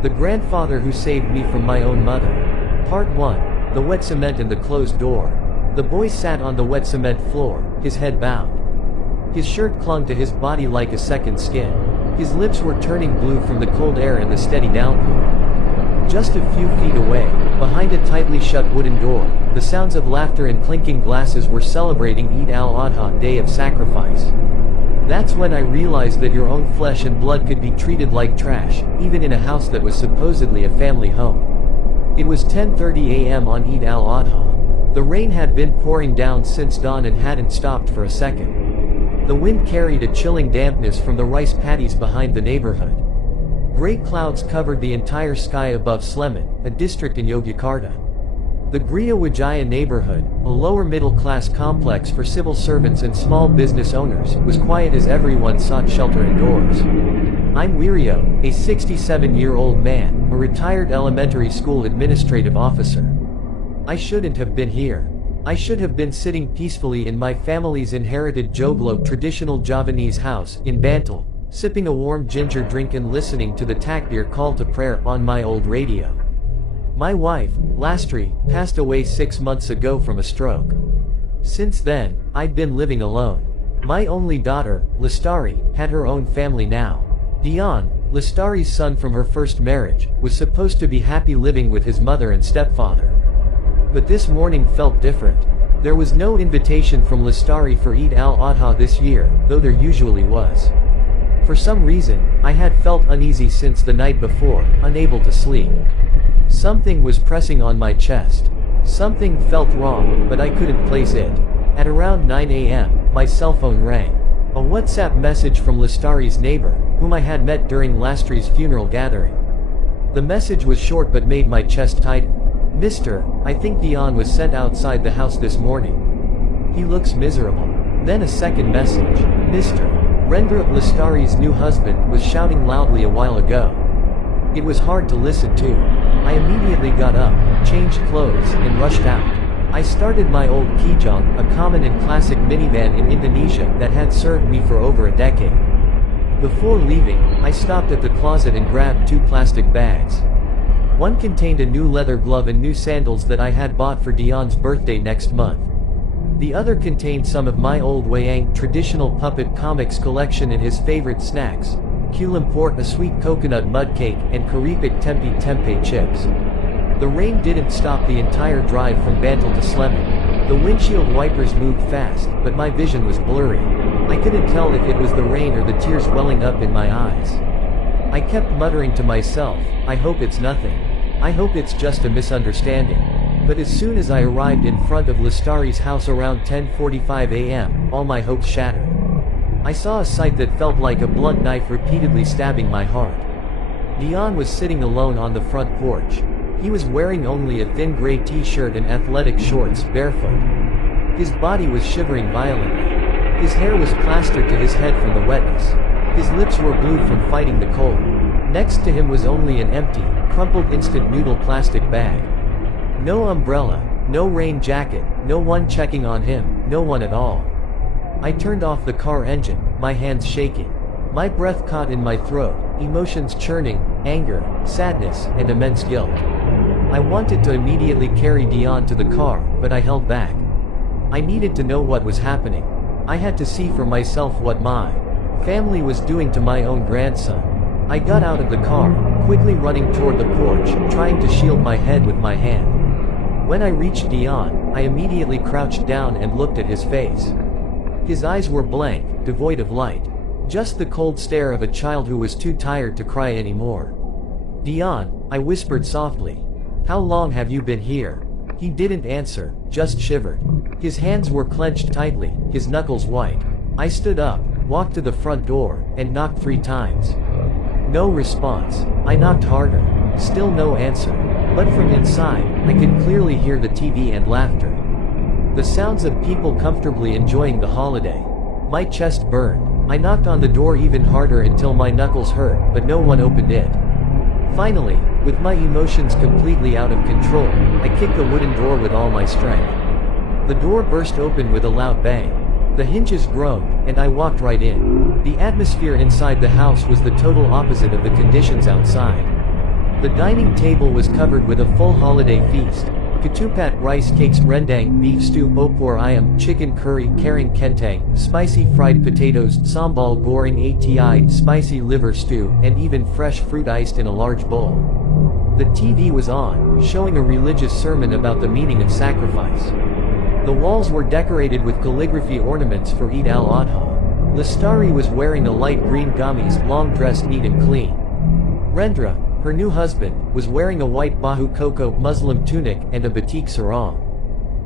The grandfather who saved me from my own mother. Part 1. The wet cement and the closed door. The boy sat on the wet cement floor, his head bowed. His shirt clung to his body like a second skin. His lips were turning blue from the cold air and the steady downpour. Just a few feet away, behind a tightly shut wooden door, the sounds of laughter and clinking glasses were celebrating Eid al-Adha, Day of Sacrifice. That's when I realized that your own flesh and blood could be treated like trash, even in a house that was supposedly a family home. It was 10:30 a.m. on Eid al-Adha. The rain had been pouring down since dawn and hadn't stopped for a second. The wind carried a chilling dampness from the rice paddies behind the neighborhood. Gray clouds covered the entire sky above Sleman, a district in Yogyakarta. The Gria Wijaya neighborhood, a lower middle-class complex for civil servants and small business owners, was quiet as everyone sought shelter indoors. I'm Wirio, a 67-year-old man, a retired elementary school administrative officer. I shouldn't have been here. I should have been sitting peacefully in my family's inherited Joglo traditional Javanese house in Bantul, sipping a warm ginger drink and listening to the takbir call to prayer on my old radio. My wife, Lastri, passed away 6 months ago from a stroke. Since then, I'd been living alone. My only daughter, Lestari, had her own family now. Dion, Lestari's son from her first marriage, was supposed to be happy living with his mother and stepfather. But this morning felt different. There was no invitation from Lestari for Eid al-Adha this year, though there usually was. For some reason, I had felt uneasy since the night before, unable to sleep. Something was pressing on my chest. Something felt wrong, but I couldn't place it. At around 9 a.m., my cell phone rang. A WhatsApp message from Lestari's neighbor, whom I had met during Lastri's funeral gathering. The message was short but made my chest tighten. Mister, I think Dion was sent outside the house this morning. He looks miserable. Then a second message. Mister, Rendra, Lestari's new husband, was shouting loudly a while ago. It was hard to listen to. I immediately got up, changed clothes, and rushed out. I started my old Kijang, a common and classic minivan in Indonesia that had served me for over a decade. Before leaving, I stopped at the closet and grabbed 2 plastic bags. One contained a new leather glove and new sandals that I had bought for Dion's birthday next month. The other contained some of my old Wayang traditional puppet comics collection and his favorite snacks, Kulimport, a sweet coconut mud cake, and Karipik Tempe Tempeh chips. The rain didn't stop the entire drive from Bantul to Sleman. The windshield wipers moved fast, but my vision was blurry. I couldn't tell if it was the rain or the tears welling up in my eyes. I kept muttering to myself, I hope it's nothing. I hope it's just a misunderstanding. But as soon as I arrived in front of Lestari's house around 10:45 a.m., all my hopes shattered. I saw a sight that felt like a blunt knife repeatedly stabbing my heart. Dion was sitting alone on the front porch. He was wearing only a thin gray t-shirt and athletic shorts, barefoot. His body was shivering violently. His hair was plastered to his head from the wetness. His lips were blue from fighting the cold. Next to him was only an empty, crumpled instant noodle plastic bag. No umbrella, no rain jacket, no one checking on him, no one at all. I turned off the car engine, my hands shaking. My breath caught in my throat, emotions churning, anger, sadness, and immense guilt. I wanted to immediately carry Dion to the car, but I held back. I needed to know what was happening. I had to see for myself what my family was doing to my own grandson. I got out of the car, quickly running toward the porch, trying to shield my head with my hand. When I reached Dion, I immediately crouched down and looked at his face. His eyes were blank, devoid of light. Just the cold stare of a child who was too tired to cry anymore. Dion, I whispered softly. How long have you been here? He didn't answer, just shivered. His hands were clenched tightly, his knuckles white. I stood up, walked to the front door, and knocked 3 times. No response. I knocked harder. Still no answer. But from inside, I could clearly hear the TV and laughter. The sounds of people comfortably enjoying the holiday. My chest burned. I knocked on the door even harder until my knuckles hurt, but no one opened it. Finally, with my emotions completely out of control, I kicked the wooden door with all my strength. The door burst open with a loud bang. The hinges groaned, and I walked right in. The atmosphere inside the house was the total opposite of the conditions outside. The dining table was covered with a full holiday feast. Ketupat rice cakes, rendang, beef stew, opor ayam, chicken curry, kering kentang, spicy fried potatoes, sambal goreng ati, spicy liver stew, and even fresh fruit iced in a large bowl. The TV was on, showing a religious sermon about the meaning of sacrifice. The walls were decorated with calligraphy ornaments for Eid al-Adha. Lestari was wearing a light green gamis, long dress, neat and clean. Rendra, her new husband, was wearing a white bahu koko Muslim tunic and a batik sarong.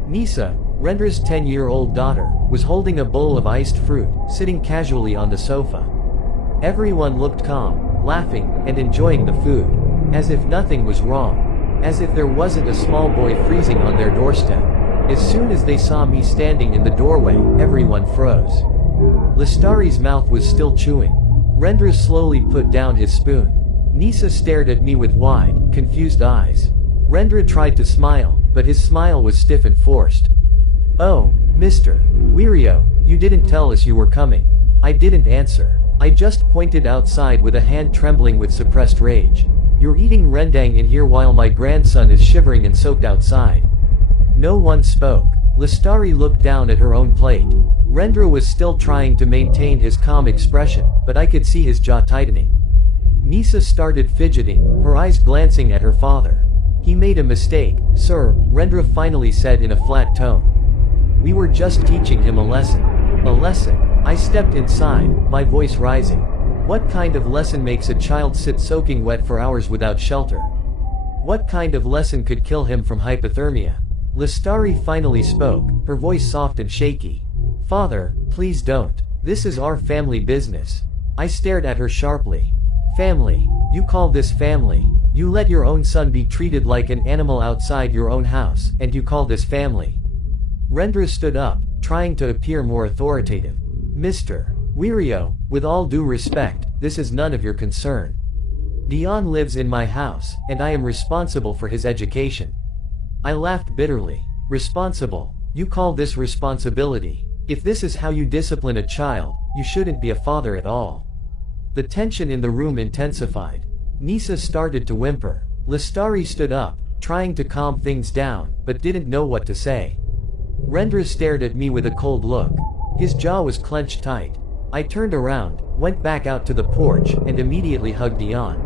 Nisa, Rendra's 10-year-old daughter, was holding a bowl of iced fruit, sitting casually on the sofa. Everyone looked calm, laughing, and enjoying the food. As if nothing was wrong. As if there wasn't a small boy freezing on their doorstep. As soon as they saw me standing in the doorway, everyone froze. Lestari's mouth was still chewing. Rendra slowly put down his spoon. Nisa stared at me with wide, confused eyes. Rendra tried to smile, but his smile was stiff and forced. "Oh, Mr. Wirio, you didn't tell us you were coming." I didn't answer. I just pointed outside with a hand trembling with suppressed rage. "You're eating rendang in here while my grandson is shivering and soaked outside." No one spoke. Lestari looked down at her own plate. Rendra was still trying to maintain his calm expression, but I could see his jaw tightening. Nisa started fidgeting, her eyes glancing at her father. "He made a mistake, sir," Rendra finally said in a flat tone. "We were just teaching him a lesson." "A lesson?" I stepped inside, my voice rising. What kind of lesson makes a child sit soaking wet for hours without shelter? What kind of lesson could kill him from hypothermia? Lestari finally spoke, her voice soft and shaky. "Father, please don't. This is our family business." I stared at her sharply. "Family? You call this family? You let your own son be treated like an animal outside your own house, and you call this family?" Rendra stood up, trying to appear more authoritative. "Mr. Wirio, with all due respect, this is none of your concern. Dion lives in my house, and I am responsible for his education." I laughed bitterly. "Responsible? You call this responsibility? If this is how you discipline a child, you shouldn't be a father at all." The tension in the room intensified. Nisa started to whimper. Lestari stood up, trying to calm things down, but didn't know what to say. Rendra stared at me with a cold look. His jaw was clenched tight. I turned around, went back out to the porch, and immediately hugged Dion.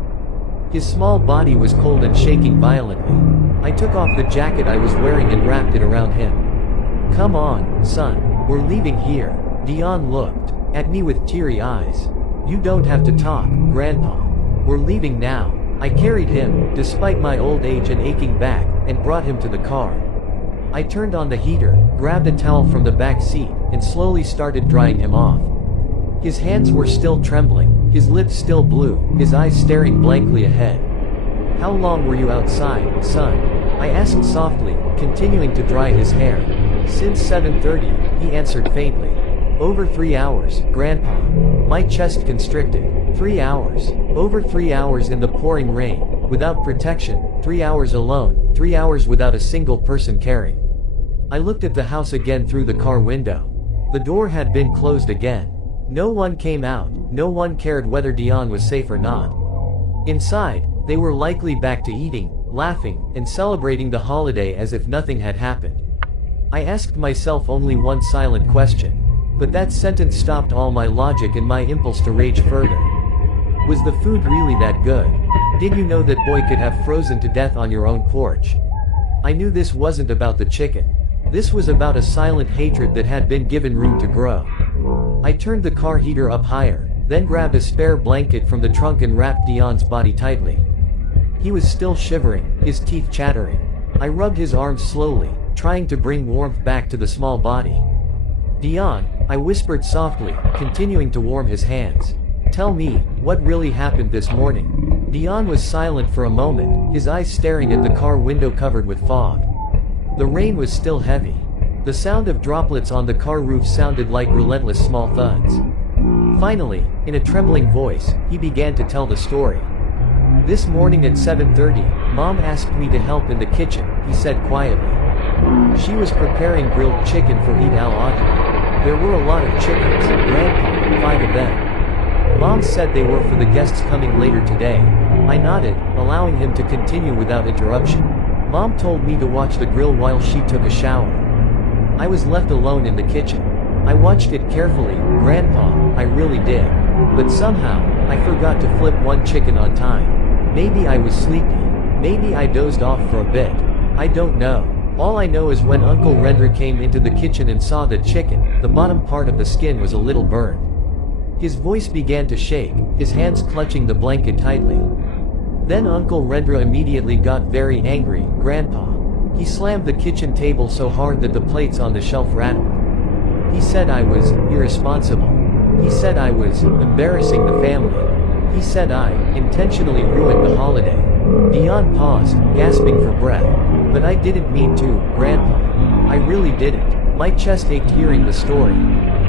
His small body was cold and shaking violently. I took off the jacket I was wearing and wrapped it around him. "Come on, son. We're leaving here." Dion looked at me with teary eyes. "You don't have to talk, Grandpa. We're leaving now." I carried him, despite my old age and aching back, and brought him to the car. I turned on the heater, grabbed a towel from the back seat, and slowly started drying him off. His hands were still trembling, his lips still blue, his eyes staring blankly ahead. "How long were you outside, son?" I asked softly, continuing to dry his hair. "Since 7:30, he answered faintly. "Over 3 hours, Grandpa." My chest constricted. 3 hours. Over 3 hours in the pouring rain, without protection, 3 hours alone, 3 hours without a single person caring. I looked at the house again through the car window. The door had been closed again. No one came out, no one cared whether Dion was safe or not. Inside, they were likely back to eating, laughing, and celebrating the holiday as if nothing had happened. I asked myself only one silent question. But that sentence stopped all my logic and my impulse to rage further. Was the food really that good? Did you know that boy could have frozen to death on your own porch? I knew this wasn't about the chicken. This was about a silent hatred that had been given room to grow. I turned the car heater up higher, then grabbed a spare blanket from the trunk and wrapped Dion's body tightly. He was still shivering, his teeth chattering. I rubbed his arms slowly, trying to bring warmth back to the small body. "Dion," I whispered softly, continuing to warm his hands. "Tell me, what really happened this morning?" Dion was silent for a moment, his eyes staring at the car window covered with fog. The rain was still heavy. The sound of droplets on the car roof sounded like relentless small thuds. Finally, in a trembling voice, he began to tell the story. "This morning at 7:30, Mom asked me to help in the kitchen," he said quietly. "She was preparing grilled chicken for Eid al-Adha. There were a lot of chickens, Grandpa, 5 of them. Mom said they were for the guests coming later today. I nodded, allowing him to continue without interruption. Mom told me to watch the grill while she took a shower. I was left alone in the kitchen. I watched it carefully, Grandpa, I really did. But somehow, I forgot to flip one chicken on time. Maybe I was sleepy. Maybe I dozed off for a bit. I don't know. All I know is when Uncle Rendra came into the kitchen and saw the chicken, the bottom part of the skin was a little burned. His voice began to shake, his hands clutching the blanket tightly. Then Uncle Rendra immediately got very angry, Grandpa. He slammed the kitchen table so hard that the plates on the shelf rattled. He said I was irresponsible. He said I was embarrassing the family. He said I intentionally ruined the holiday. Dion paused, gasping for breath. But I didn't mean to, Grandpa. I really didn't. My chest ached hearing the story.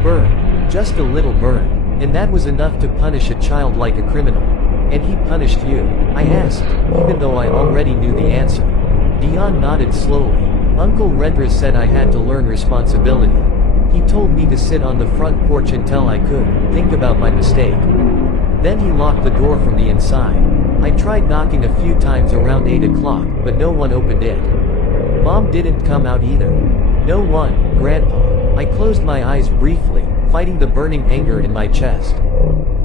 Burn. Just a little burn. And that was enough to punish a child like a criminal. And he punished you? I asked, even though I already knew the answer. Dion nodded slowly. Uncle Rendra said I had to learn responsibility. He told me to sit on the front porch until I could think about my mistake. Then he locked the door from the inside. I tried knocking a few times around 8 o'clock, but no one opened it. Mom didn't come out either. No one, Grandpa. I closed my eyes briefly, fighting the burning anger in my chest.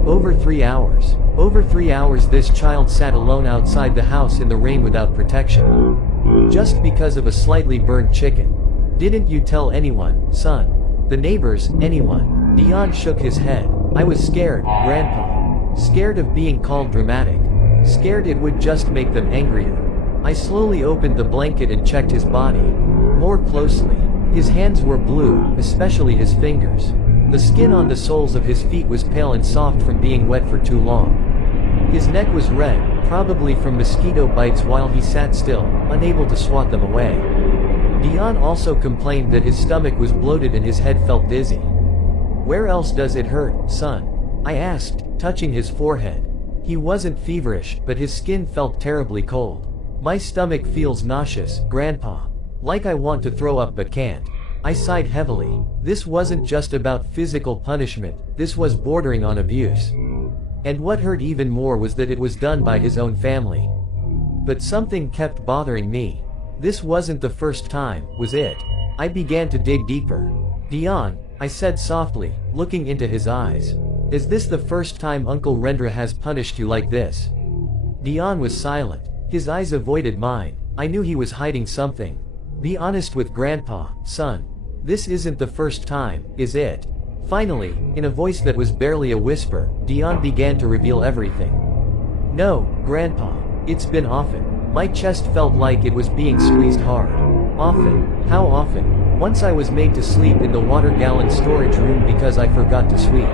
Over 3 hours. Over 3 hours this child sat alone outside the house in the rain without protection. Just because of a slightly burned chicken. Didn't you tell anyone, son? The neighbors, anyone? Dion shook his head. I was scared, Grandpa. Scared of being called dramatic. Scared it would just make them angrier. I slowly opened the blanket and checked his body. More closely. His hands were blue, especially his fingers. The skin on the soles of his feet was pale and soft from being wet for too long. His neck was red, probably from mosquito bites while he sat still, unable to swat them away. Dion also complained that his stomach was bloated and his head felt dizzy. Where else does it hurt, son? I asked, touching his forehead. He wasn't feverish, but his skin felt terribly cold. My stomach feels nauseous, Grandpa. Like I want to throw up but can't. I sighed heavily. This wasn't just about physical punishment, this was bordering on abuse. And what hurt even more was that it was done by his own family. But something kept bothering me. This wasn't the first time, was it? I began to dig deeper. Dion, I said softly, looking into his eyes. Is this the first time Uncle Rendra has punished you like this? Dion was silent. His eyes avoided mine. I knew he was hiding something. Be honest with Grandpa, son. This isn't the first time, is it? Finally, in a voice that was barely a whisper, Dion began to reveal everything. No, Grandpa. It's been often. My chest felt like it was being squeezed hard. Often. How often? Once I was made to sleep in the water-gallon storage room because I forgot to sweep.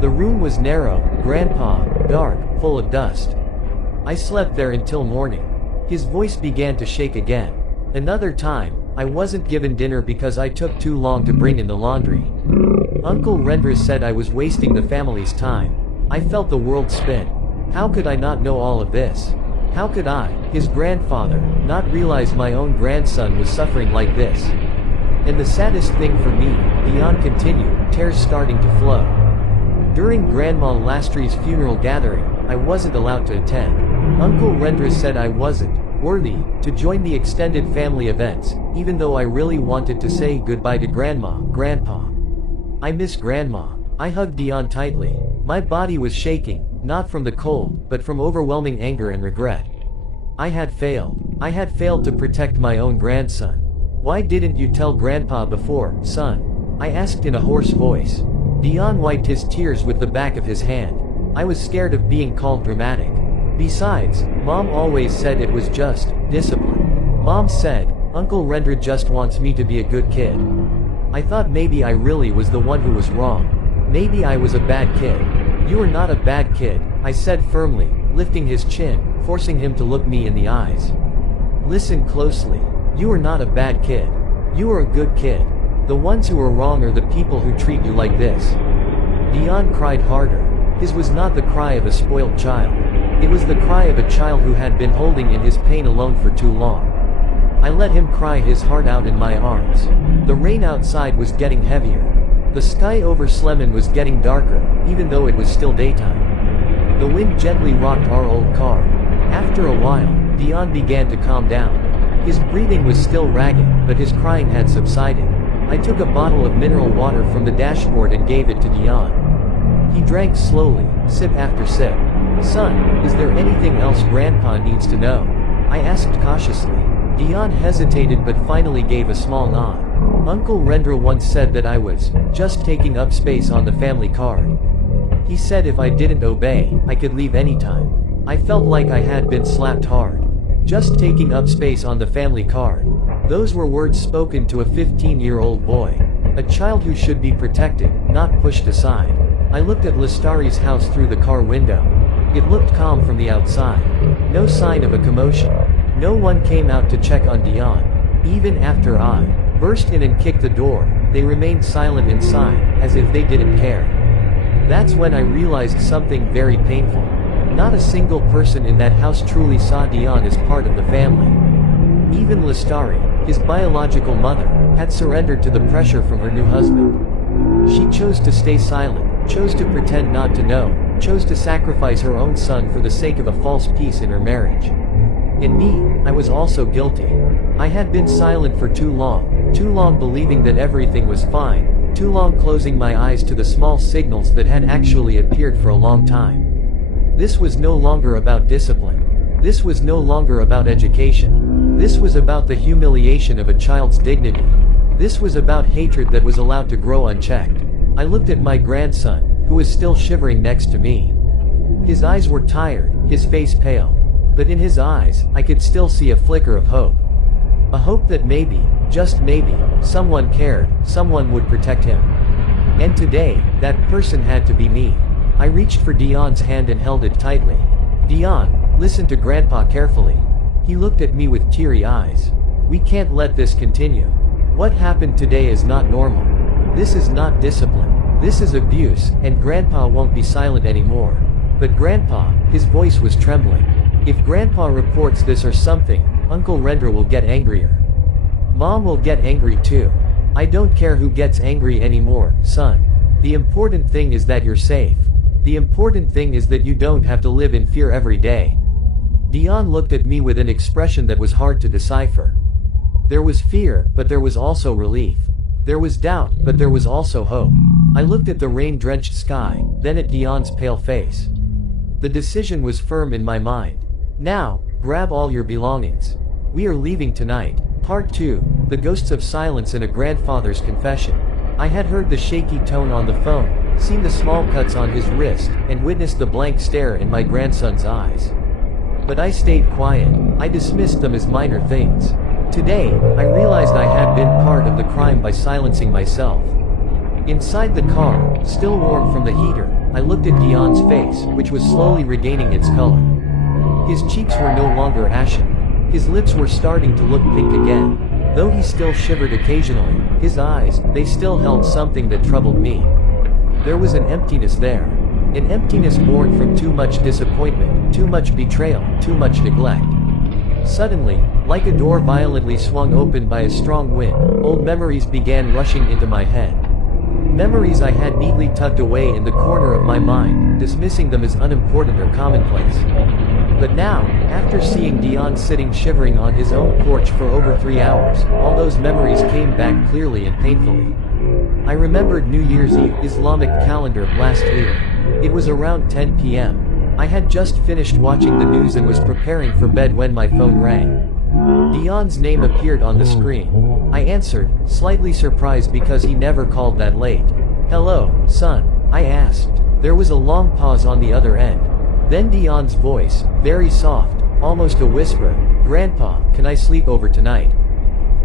The room was narrow, Grandpa, dark, full of dust. I slept there until morning. His voice began to shake again. Another time, I wasn't given dinner because I took too long to bring in the laundry. Uncle Rendra said I was wasting the family's time. I felt the world spin. How could I not know all of this? How could I, his grandfather, not realize my own grandson was suffering like this? And the saddest thing for me, Dion continued, tears starting to flow. During Grandma Lastry's funeral gathering, I wasn't allowed to attend. Uncle Rendra said I wasn't worthy to join the extended family events, even though I really wanted to say goodbye to Grandpa. I miss Grandma. I hugged Dion tightly. My body was shaking, not from the cold, but from overwhelming anger and regret. I had failed. I had failed to protect my own grandson. Why didn't you tell Grandpa before, son? I asked in a hoarse voice. Dion wiped his tears with the back of his hand. I was scared of being called dramatic. Besides, Mom always said it was just discipline. Mom said, Uncle Rendra just wants me to be a good kid. I thought maybe I really was the one who was wrong. Maybe I was a bad kid. You are not a bad kid, I said firmly, lifting his chin, forcing him to look me in the eyes. Listen closely. You are not a bad kid. You are a good kid. The ones who are wrong are the people who treat you like this. Dion cried harder. His was not the cry of a spoiled child. It was the cry of a child who had been holding in his pain alone for too long. I let him cry his heart out in my arms. The rain outside was getting heavier. The sky over Sleman was getting darker, even though it was still daytime. The wind gently rocked our old car. After a while, Dion began to calm down. His breathing was still ragged, but his crying had subsided. I took a bottle of mineral water from the dashboard and gave it to Dion. He drank slowly, sip after sip. "Son, is there anything else Grandpa needs to know?" I asked cautiously. Dion hesitated but finally gave a small nod. "Uncle Rendra once said that I was just taking up space on the family card. He said if I didn't obey, I could leave anytime." I felt like I had been slapped hard. Just taking up space on the family card. Those were words spoken to a 15-year-old boy. A child who should be protected, not pushed aside. I looked at Lestari's house through the car window. It looked calm from the outside. No sign of a commotion. No one came out to check on Dion. Even after I burst in and kicked the door, they remained silent inside, as if they didn't care. That's when I realized something very painful. Not a single person in that house truly saw Dion as part of the family. Even Lestari, his biological mother, had surrendered to the pressure from her new husband. She chose to stay silent, chose to pretend not to know, chose to sacrifice her own son for the sake of a false peace in her marriage. In me, I was also guilty. I had been silent for too long believing that everything was fine, too long closing my eyes to the small signals that had actually appeared for a long time. This was no longer about discipline. This was no longer about education. This was about the humiliation of a child's dignity. This was about hatred that was allowed to grow unchecked. I looked at my grandson, who was still shivering next to me. His eyes were tired, his face pale. But in his eyes, I could still see a flicker of hope. A hope that maybe, just maybe, someone cared, someone would protect him. And today, that person had to be me. I reached for Dion's hand and held it tightly. "Dion, listen to Grandpa carefully." He looked at me with teary eyes. "We can't let this continue. What happened today is not normal. This is not discipline. This is abuse, and Grandpa won't be silent anymore." "But Grandpa," his voice was trembling. "If Grandpa reports this or something, Uncle Rendra will get angrier. Mom will get angry too. I don't care who gets angry anymore, son. The important thing is that you're safe. The important thing is that you don't have to live in fear every day." Dion looked at me with an expression that was hard to decipher. There was fear, but there was also relief. There was doubt, but there was also hope. I looked at the rain-drenched sky, then at Dion's pale face. The decision was firm in my mind. "Now, grab all your belongings. We are leaving tonight." Part 2, The Ghosts of Silence and a Grandfather's Confession. I had heard the shaky tone on the phone, seen the small cuts on his wrist, and witnessed the blank stare in my grandson's eyes. But I stayed quiet. I dismissed them as minor things. Today, I realized I had been part of the crime by silencing myself. Inside the car, still warm from the heater, I looked at Dion's face, which was slowly regaining its color. His cheeks were no longer ashen. His lips were starting to look pink again. Though he still shivered occasionally, his eyes, they still held something that troubled me. There was an emptiness there. An emptiness born from too much disappointment, too much betrayal, too much neglect. Suddenly, like a door violently swung open by a strong wind, old memories began rushing into my head. Memories I had neatly tucked away in the corner of my mind, dismissing them as unimportant or commonplace. But now, after seeing Dion sitting shivering on his own porch for over 3 hours, all those memories came back clearly and painfully. I remembered New Year's Eve Islamic calendar last year. It was around 10 p.m. I had just finished watching the news and was preparing for bed when my phone rang. Dion's name appeared on the screen. I answered, slightly surprised because he never called that late. "Hello, son?" I asked. There was a long pause on the other end. Then Dion's voice, very soft, almost a whisper, "Grandpa, can I sleep over tonight?"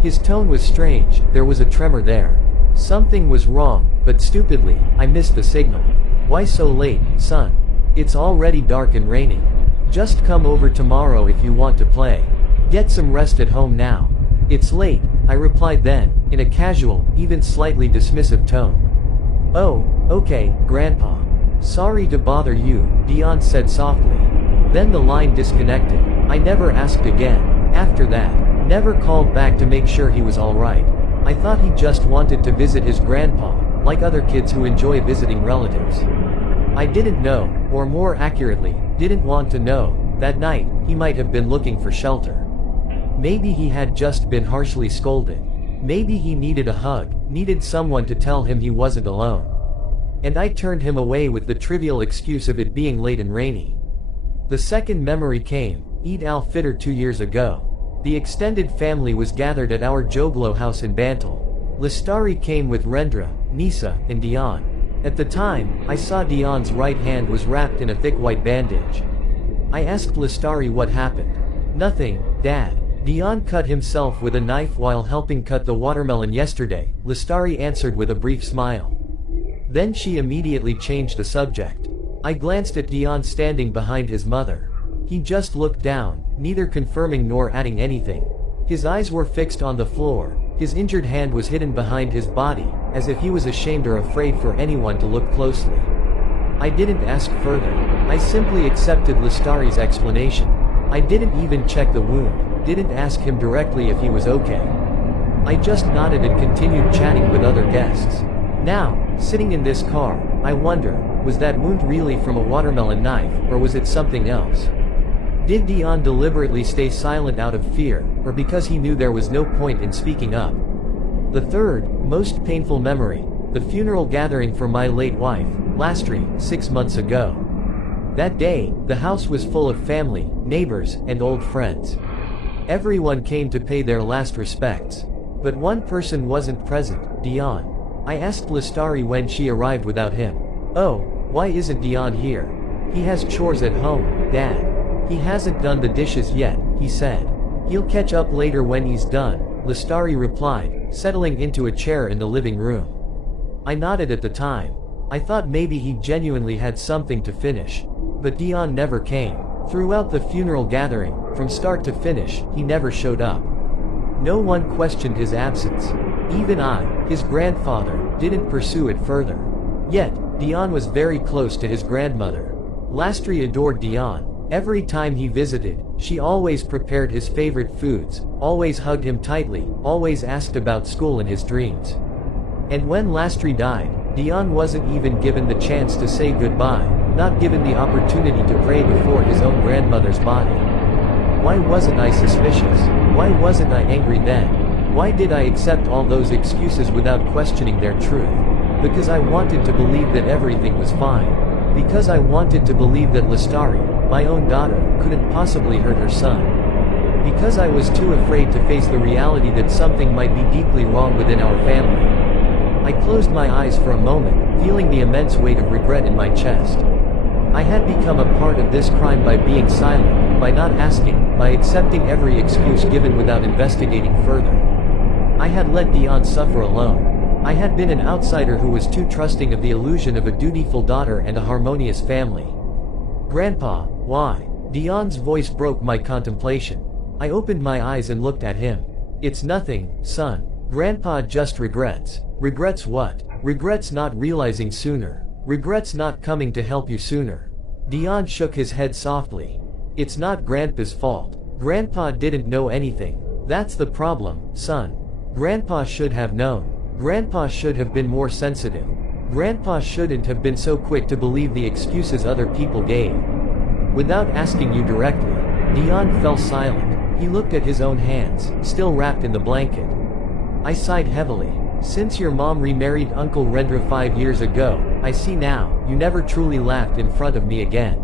His tone was strange, there was a tremor there. Something was wrong, but stupidly, I missed the signal. "Why so late, son? It's already dark and raining. Just come over tomorrow if you want to play. Get some rest at home now." "It's late," I replied then, in a casual, even slightly dismissive tone. "Oh, okay, Grandpa. Sorry to bother you," Dion said softly. Then the line disconnected. I never asked again. After that, never called back to make sure he was alright. I thought he just wanted to visit his grandpa, like other kids who enjoy visiting relatives. I didn't know, or more accurately, didn't want to know. That night, he might have been looking for shelter. Maybe he had just been harshly scolded. Maybe he needed a hug, needed someone to tell him he wasn't alone. And I turned him away with the trivial excuse of it being late and rainy. The second memory came, Eid al-Fitr 2 years ago. The extended family was gathered at our Joglo house in Bantal. Lestari came with Rendra, Nisa, and Dion. At the time, I saw Dion's right hand was wrapped in a thick white bandage. I asked Lestari what happened. Nothing, Dad. Dion cut himself with a knife while helping cut the watermelon yesterday, Lestari answered with a brief smile. Then she immediately changed the subject. I glanced at Dion standing behind his mother. He just looked down, neither confirming nor adding anything. His eyes were fixed on the floor, his injured hand was hidden behind his body, as if he was ashamed or afraid for anyone to look closely. I didn't ask further. I simply accepted Lestari's explanation. I didn't even check the wound, didn't ask him directly if he was okay. I just nodded and continued chatting with other guests. Now, sitting in this car, I wonder, was that wound really from a watermelon knife, or was it something else? Did Dion deliberately stay silent out of fear, or because he knew there was no point in speaking up? The third, most painful memory, the funeral gathering for my late wife, Lastri, 6 months ago. That day, the house was full of family, neighbors, and old friends. Everyone came to pay their last respects. But one person wasn't present, Dion. I asked Lestari when she arrived without him. Oh, why isn't Dion here? He has chores at home, Dad. He hasn't done the dishes yet, he said. He'll catch up later when he's done, Lestari replied, settling into a chair in the living room. I nodded at the time. I thought maybe he genuinely had something to finish. But Dion never came. Throughout the funeral gathering, from start to finish, he never showed up. No one questioned his absence. Even I, his grandfather, didn't pursue it further. Yet, Dion was very close to his grandmother. Lastri adored Dion. Every time he visited, she always prepared his favorite foods, always hugged him tightly, always asked about school and his dreams. And when Lastri died, Dion wasn't even given the chance to say goodbye, not given the opportunity to pray before his own grandmother's body. Why wasn't I suspicious? Why wasn't I angry then? Why did I accept all those excuses without questioning their truth? Because I wanted to believe that everything was fine. Because I wanted to believe that Lestari, my own daughter, couldn't possibly hurt her son. Because I was too afraid to face the reality that something might be deeply wrong within our family. I closed my eyes for a moment, feeling the immense weight of regret in my chest. I had become a part of this crime by being silent, by not asking, by accepting every excuse given without investigating further. I had let Dion suffer alone. I had been an outsider who was too trusting of the illusion of a dutiful daughter and a harmonious family. Grandpa, why? Dion's voice broke my contemplation. I opened my eyes and looked at him. It's nothing, son. Grandpa just regrets. Regrets what? Regrets not realizing sooner. Regrets not coming to help you sooner. Dion shook his head softly. It's not Grandpa's fault. Grandpa didn't know anything. That's the problem, son. Grandpa should have known. Grandpa should have been more sensitive. Grandpa shouldn't have been so quick to believe the excuses other people gave. Without asking you directly, Dion fell silent. He looked at his own hands, still wrapped in the blanket. I sighed heavily. Since your mom remarried Uncle Rendra 5 years ago, I see now, you never truly laughed in front of me again.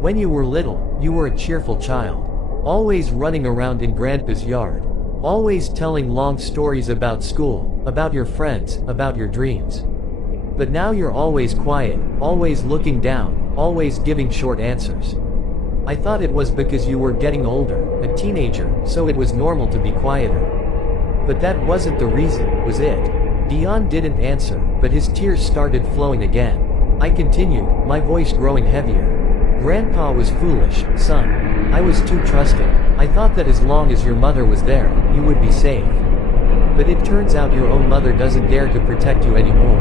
When you were little, you were a cheerful child. Always running around in Grandpa's yard. Always telling long stories about school, about your friends, about your dreams. But now you're always quiet, always looking down, always giving short answers. I thought it was because you were getting older, a teenager, so it was normal to be quieter. But that wasn't the reason, was it? Dion didn't answer, but his tears started flowing again. I continued, my voice growing heavier. Grandpa was foolish, son. I was too trusting. I thought that as long as your mother was there, you would be safe. But it turns out your own mother doesn't dare to protect you anymore.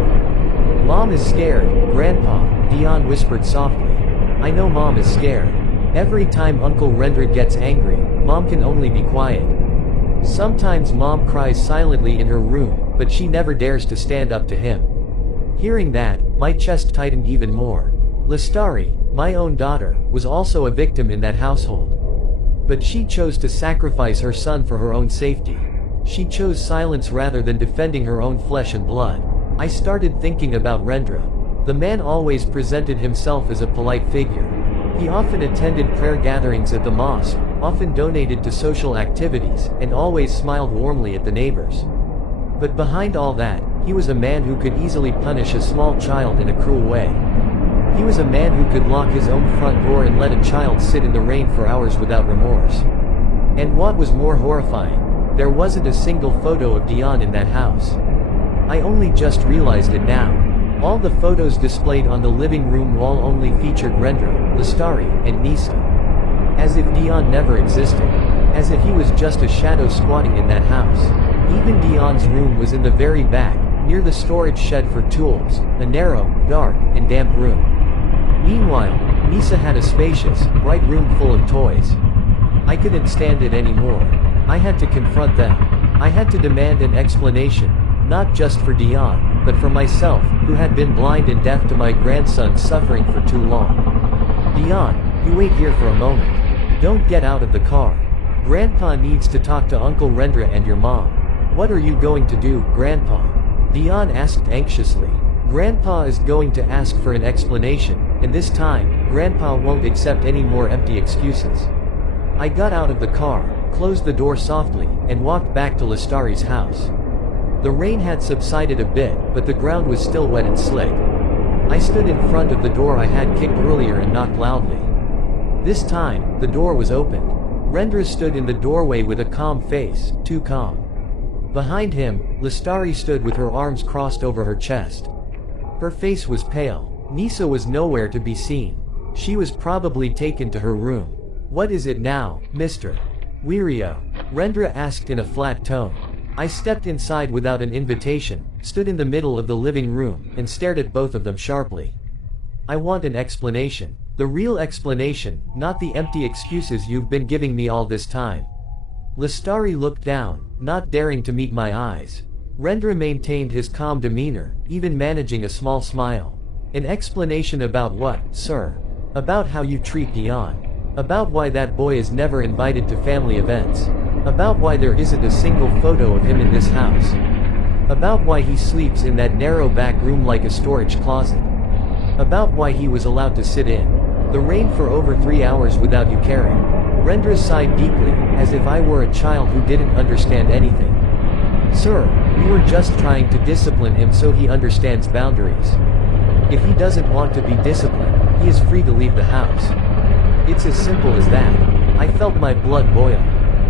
Mom is scared, Grandpa, Dion whispered softly. I know Mom is scared. Every time Uncle Rendra gets angry, Mom can only be quiet. Sometimes Mom cries silently in her room, but she never dares to stand up to him. Hearing that, my chest tightened even more. Lestari, my own daughter, was also a victim in that household. But she chose to sacrifice her son for her own safety. She chose silence rather than defending her own flesh and blood. I started thinking about Rendra. The man always presented himself as a polite figure. He often attended prayer gatherings at the mosque, often donated to social activities, and always smiled warmly at the neighbors. But behind all that, he was a man who could easily punish a small child in a cruel way. He was a man who could lock his own front door and let a child sit in the rain for hours without remorse. And what was more horrifying, there wasn't a single photo of Dion in that house. I only just realized it now. All the photos displayed on the living room wall only featured Rendra, Lestari, and Nisa. As if Dion never existed. As if he was just a shadow squatting in that house. Even Dion's room was in the very back, near the storage shed for tools, a narrow, dark, and damp room. Meanwhile, Nisa had a spacious, bright room full of toys. I couldn't stand it anymore. I had to confront them. I had to demand an explanation, not just for Dion, but for myself, who had been blind and deaf to my grandson suffering for too long. Dion, you wait here for a moment. Don't get out of the car. Grandpa needs to talk to Uncle Rendra and your mom. What are you going to do, Grandpa? Dion asked anxiously. Grandpa is going to ask for an explanation, and this time, Grandpa won't accept any more empty excuses. I got out of the car, closed the door softly, and walked back to Lestari's house. The rain had subsided a bit, but the ground was still wet and slick. I stood in front of the door I had kicked earlier and knocked loudly. This time, the door was opened. Rendra stood in the doorway with a calm face, too calm. Behind him, Lestari stood with her arms crossed over her chest. Her face was pale. Nisa was nowhere to be seen. She was probably taken to her room. What is it now, Mr. Wirio? Rendra asked in a flat tone. I stepped inside without an invitation, stood in the middle of the living room, and stared at both of them sharply. I want an explanation. The real explanation, not the empty excuses you've been giving me all this time. Lestari looked down, not daring to meet my eyes. Rendra maintained his calm demeanor, even managing a small smile. An explanation about what, sir? About how you treat Dion. About why that boy is never invited to family events. About why there isn't a single photo of him in this house. About why he sleeps in that narrow back room like a storage closet. About why he was allowed to sit in the rain for over 3 hours without you caring. Rendra sighed deeply, as if I were a child who didn't understand anything. Sir, we were just trying to discipline him so he understands boundaries. If he doesn't want to be disciplined, he is free to leave the house. It's as simple as that. I felt my blood boil.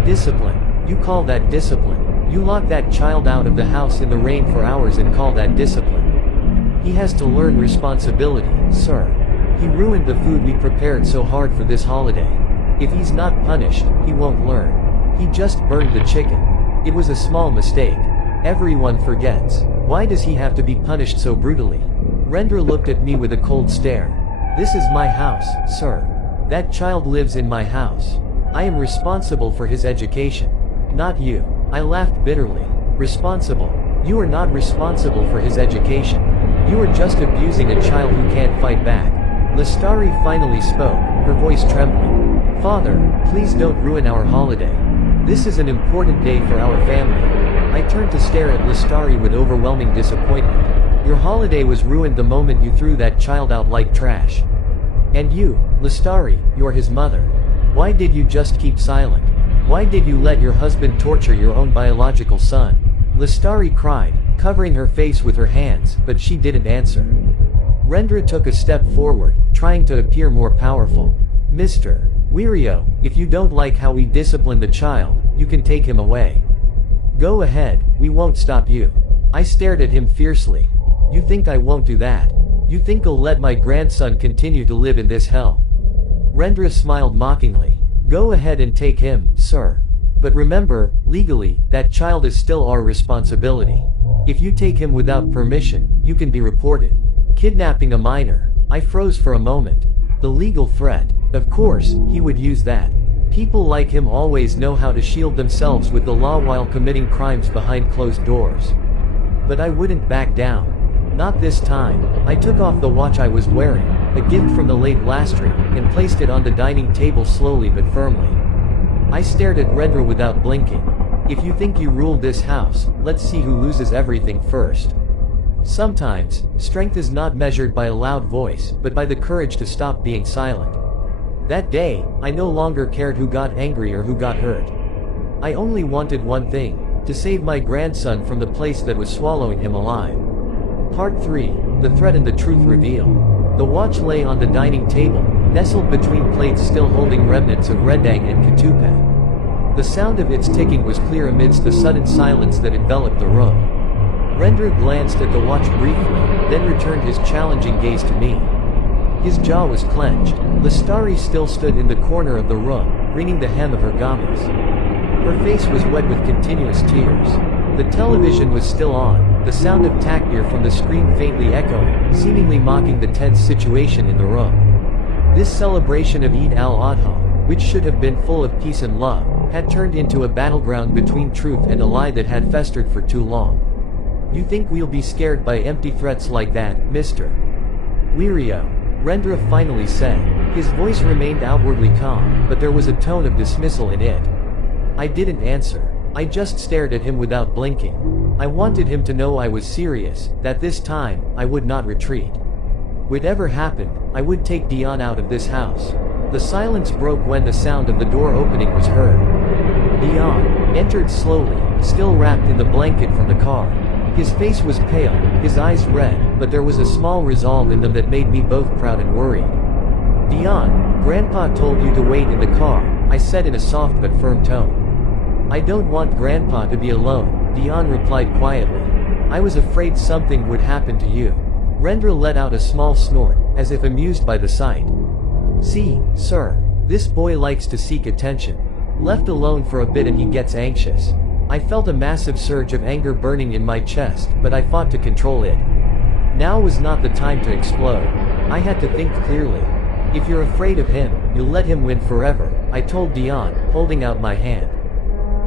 Discipline? You call that discipline? You lock that child out of the house in the rain for hours and call that discipline? He has to learn responsibility, sir. He ruined the food we prepared so hard for this holiday. If he's not punished, he won't learn. He just burned the chicken. It was a small mistake. Everyone forgets. Why does he have to be punished so brutally? Rendra looked at me with a cold stare. This is my house, sir. That child lives in my house. I am responsible for his education. Not you. I laughed bitterly. Responsible? You are not responsible for his education. You are just abusing a child who can't fight back. Lestari finally spoke, her voice trembling. Father, please don't ruin our holiday. This is an important day for our family. I turned to stare at Lestari with overwhelming disappointment. Your holiday was ruined the moment you threw that child out like trash. And you, Lestari, you're his mother. Why did you just keep silent? Why did you let your husband torture your own biological son? Lestari cried, covering her face with her hands, but she didn't answer. Rendra took a step forward, trying to appear more powerful. Mr. Wirio, if you don't like how we discipline the child, you can take him away. Go ahead, we won't stop you. I stared at him fiercely. You think I won't do that? You think I'll let my grandson continue to live in this hell? Rendra smiled mockingly. Go ahead and take him, sir. But remember, legally, that child is still our responsibility. If you take him without permission, you can be reported. Kidnapping a minor. I froze for a moment. The legal threat. Of course, he would use that. People like him always know how to shield themselves with the law while committing crimes behind closed doors. But I wouldn't back down. Not this time. I took off the watch I was wearing, a gift from the late Lastri, and placed it on the dining table slowly but firmly. I stared at Rendra without blinking. If you think you rule this house, let's see who loses everything first. Sometimes, strength is not measured by a loud voice, but by the courage to stop being silent. That day, I no longer cared who got angry or who got hurt. I only wanted one thing, to save my grandson from the place that was swallowing him alive. Part 3, The Threat and the Truth Revealed. The watch lay on the dining table, nestled between plates still holding remnants of rendang and ketupat. The sound of its ticking was clear amidst the sudden silence that enveloped the room. Rendra glanced at the watch briefly, then returned his challenging gaze to me. His jaw was clenched. Lestari still stood in the corner of the room, wringing the hem of her garments. Her face was wet with continuous tears. The television was still on, the sound of takbir from the screen faintly echoing, seemingly mocking the tense situation in the room. This celebration of Eid al-Adha, which should have been full of peace and love, had turned into a battleground between truth and a lie that had festered for too long. You think we'll be scared by empty threats like that, Mr. Wirio? Rendra finally said. His voice remained outwardly calm, but there was a tone of dismissal in it. I didn't answer. I just stared at him without blinking. I wanted him to know I was serious, that this time, I would not retreat. Whatever happened, I would take Dion out of this house. The silence broke when the sound of the door opening was heard. Dion entered slowly, still wrapped in the blanket from the car. His face was pale, his eyes red, but there was a small resolve in them that made me both proud and worried. Dion, Grandpa told you to wait in the car, I said in a soft but firm tone. I don't want Grandpa to be alone, Dion replied quietly. I was afraid something would happen to you. Rendra let out a small snort, as if amused by the sight. See, sir, this boy likes to seek attention. Left alone for a bit and he gets anxious. I felt a massive surge of anger burning in my chest, but I fought to control it. Now was not the time to explode. I had to think clearly. If you're afraid of him, you'll let him win forever, I told Dion, holding out my hand.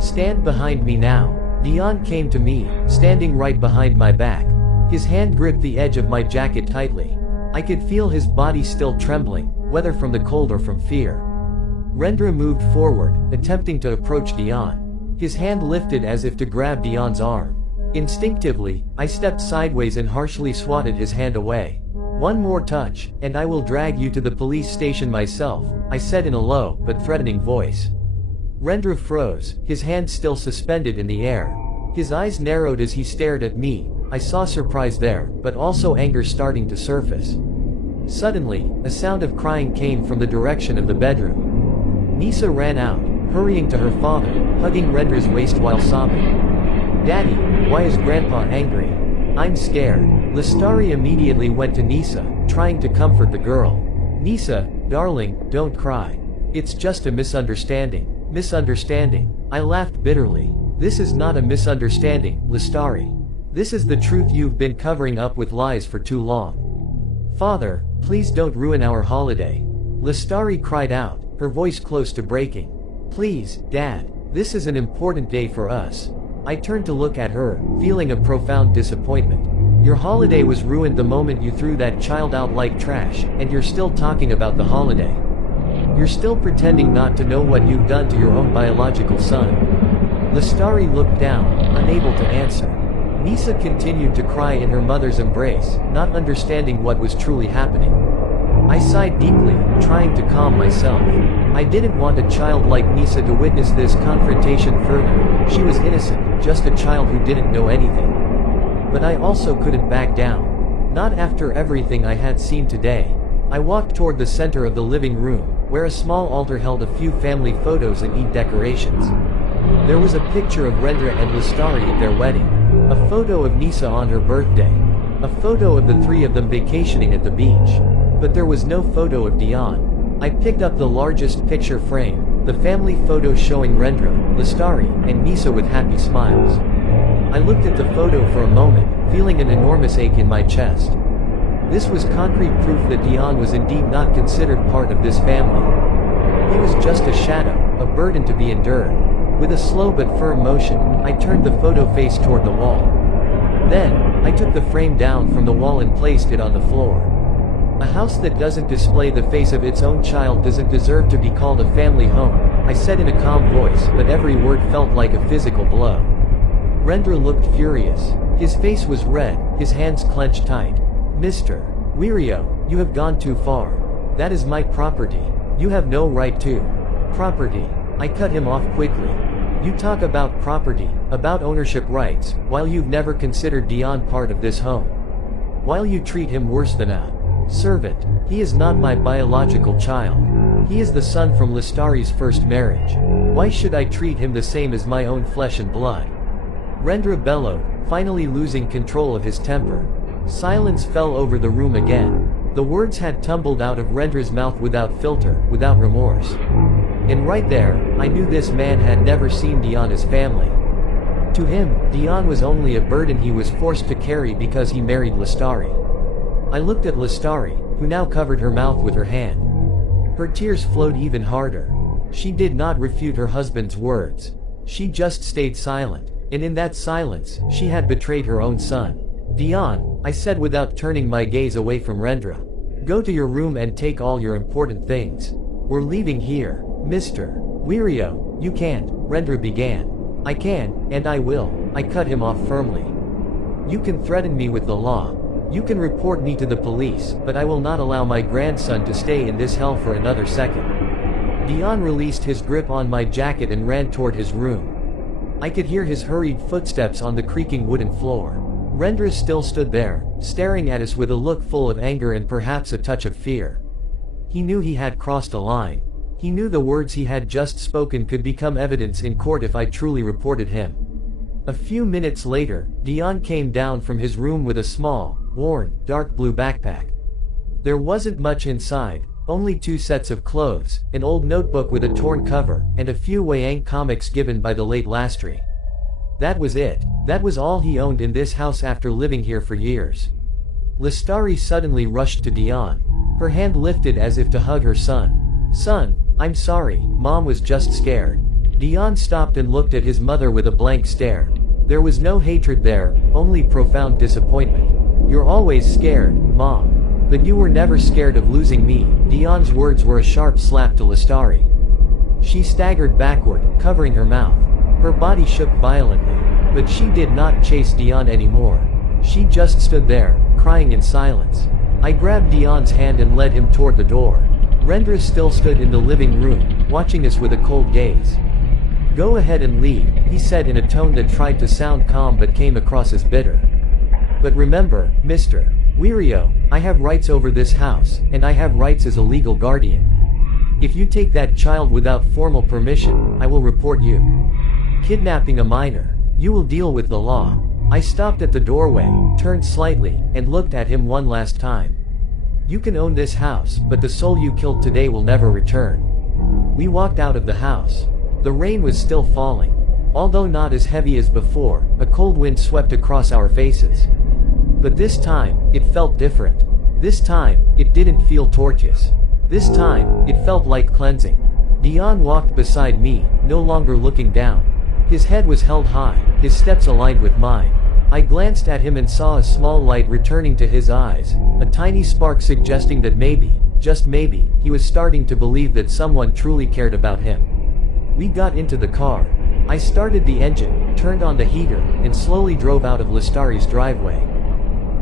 Stand behind me now. Dion came to me, standing right behind my back. His hand gripped the edge of my jacket tightly. I could feel his body still trembling, whether from the cold or from fear. Rendra moved forward, attempting to approach Dion. His hand lifted as if to grab Dion's arm. Instinctively, I stepped sideways and harshly swatted his hand away. One more touch, and I will drag you to the police station myself, I said in a low, but threatening voice. Rendra froze, his hand still suspended in the air. His eyes narrowed as he stared at me. I saw surprise there, but also anger starting to surface. Suddenly, a sound of crying came from the direction of the bedroom. Nisa ran out, hurrying to her father, hugging Rendra's waist while sobbing. Daddy, why is Grandpa angry? I'm scared. Lestari immediately went to Nisa, trying to comfort the girl. Nisa, darling, don't cry. It's just a misunderstanding. Misunderstanding. I laughed bitterly. This is not a misunderstanding, Lestari. This is the truth you've been covering up with lies for too long. Father, please don't ruin our holiday. Lestari cried out, her voice close to breaking. Please, Dad, this is an important day for us. I turned to look at her, feeling a profound disappointment. Your holiday was ruined the moment you threw that child out like trash, and you're still talking about the holiday. You're still pretending not to know what you've done to your own biological son. Lestari looked down, unable to answer. Nisa continued to cry in her mother's embrace, not understanding what was truly happening. I sighed deeply, trying to calm myself. I didn't want a child like Nisa to witness this confrontation further. She was innocent, just a child who didn't know anything. But I also couldn't back down. Not after everything I had seen today. I walked toward the center of the living room, where a small altar held a few family photos and Eid decorations. There was a picture of Rendra and Lestari at their wedding. A photo of Nisa on her birthday. A photo of the three of them vacationing at the beach. But there was no photo of Dion. I picked up the largest picture frame, the family photo showing Rendra, Lestari, and Nisa with happy smiles. I looked at the photo for a moment, feeling an enormous ache in my chest. This was concrete proof that Dion was indeed not considered part of this family. He was just a shadow, a burden to be endured. With a slow but firm motion, I turned the photo face toward the wall. Then, I took the frame down from the wall and placed it on the floor. A house that doesn't display the face of its own child doesn't deserve to be called a family home, I said in a calm voice, but every word felt like a physical blow. Rendra looked furious. His face was red, his hands clenched tight. Mr. Wirio, you have gone too far. That is my property. You have no right to. Property. I cut him off quickly. You talk about property, about ownership rights, while you've never considered Dion part of this home. While you treat him worse than a servant. He is not my biological child. He is the son from Listari's first marriage. Why should I treat him the same as my own flesh and blood? Rendra bellowed, finally losing control of his temper. Silence fell over the room again. The words had tumbled out of Rendra's mouth without filter, without remorse. And right there, I knew this man had never seen Dion as family. To him, Dion was only a burden he was forced to carry because he married Listari. I looked at Listari, who now covered her mouth with her hand. Her tears flowed even harder. She did not refute her husband's words. She just stayed silent, and in that silence, she had betrayed her own son. Dion, I said without turning my gaze away from Rendra. Go to your room and take all your important things. We're leaving here. Mr. Wirio, you can't, Rendra began. I can, and I will, I cut him off firmly. You can threaten me with the law. You can report me to the police, but I will not allow my grandson to stay in this hell for another second. Dion released his grip on my jacket and ran toward his room. I could hear his hurried footsteps on the creaking wooden floor. Rendra still stood there, staring at us with a look full of anger and perhaps a touch of fear. He knew he had crossed a line. He knew the words he had just spoken could become evidence in court if I truly reported him. A few minutes later, Dion came down from his room with a small, worn, dark blue backpack. There wasn't much inside, only 2 sets of clothes, an old notebook with a torn cover, and a few Wayang comics given by the late Lastri. That was it. That was all he owned in this house after living here for years. Listari suddenly rushed to Dion. Her hand lifted as if to hug her son. Son, I'm sorry, Mom was just scared. Dion stopped and looked at his mother with a blank stare. There was no hatred there, only profound disappointment. You're always scared, Mom. But you were never scared of losing me. Dion's words were a sharp slap to Listari. She staggered backward, covering her mouth. Her body shook violently. But she did not chase Dion anymore. She just stood there, crying in silence. I grabbed Dion's hand and led him toward the door. Rendra still stood in the living room, watching us with a cold gaze. Go ahead and leave, he said in a tone that tried to sound calm but came across as bitter. But remember, Mr. Wirio, I have rights over this house, and I have rights as a legal guardian. If you take that child without formal permission, I will report you. Kidnapping a minor. You will deal with the law. I stopped at the doorway, turned slightly, and looked at him one last time. You can own this house, but the soul you killed today will never return. We walked out of the house. The rain was still falling. Although not as heavy as before, a cold wind swept across our faces. But this time, it felt different. This time, it didn't feel tortuous. This time, it felt like cleansing. Dion walked beside me, no longer looking down. His head was held high, his steps aligned with mine. I glanced at him and saw a small light returning to his eyes, a tiny spark suggesting that maybe, just maybe, he was starting to believe that someone truly cared about him. We got into the car. I started the engine, turned on the heater, and slowly drove out of Listari's driveway.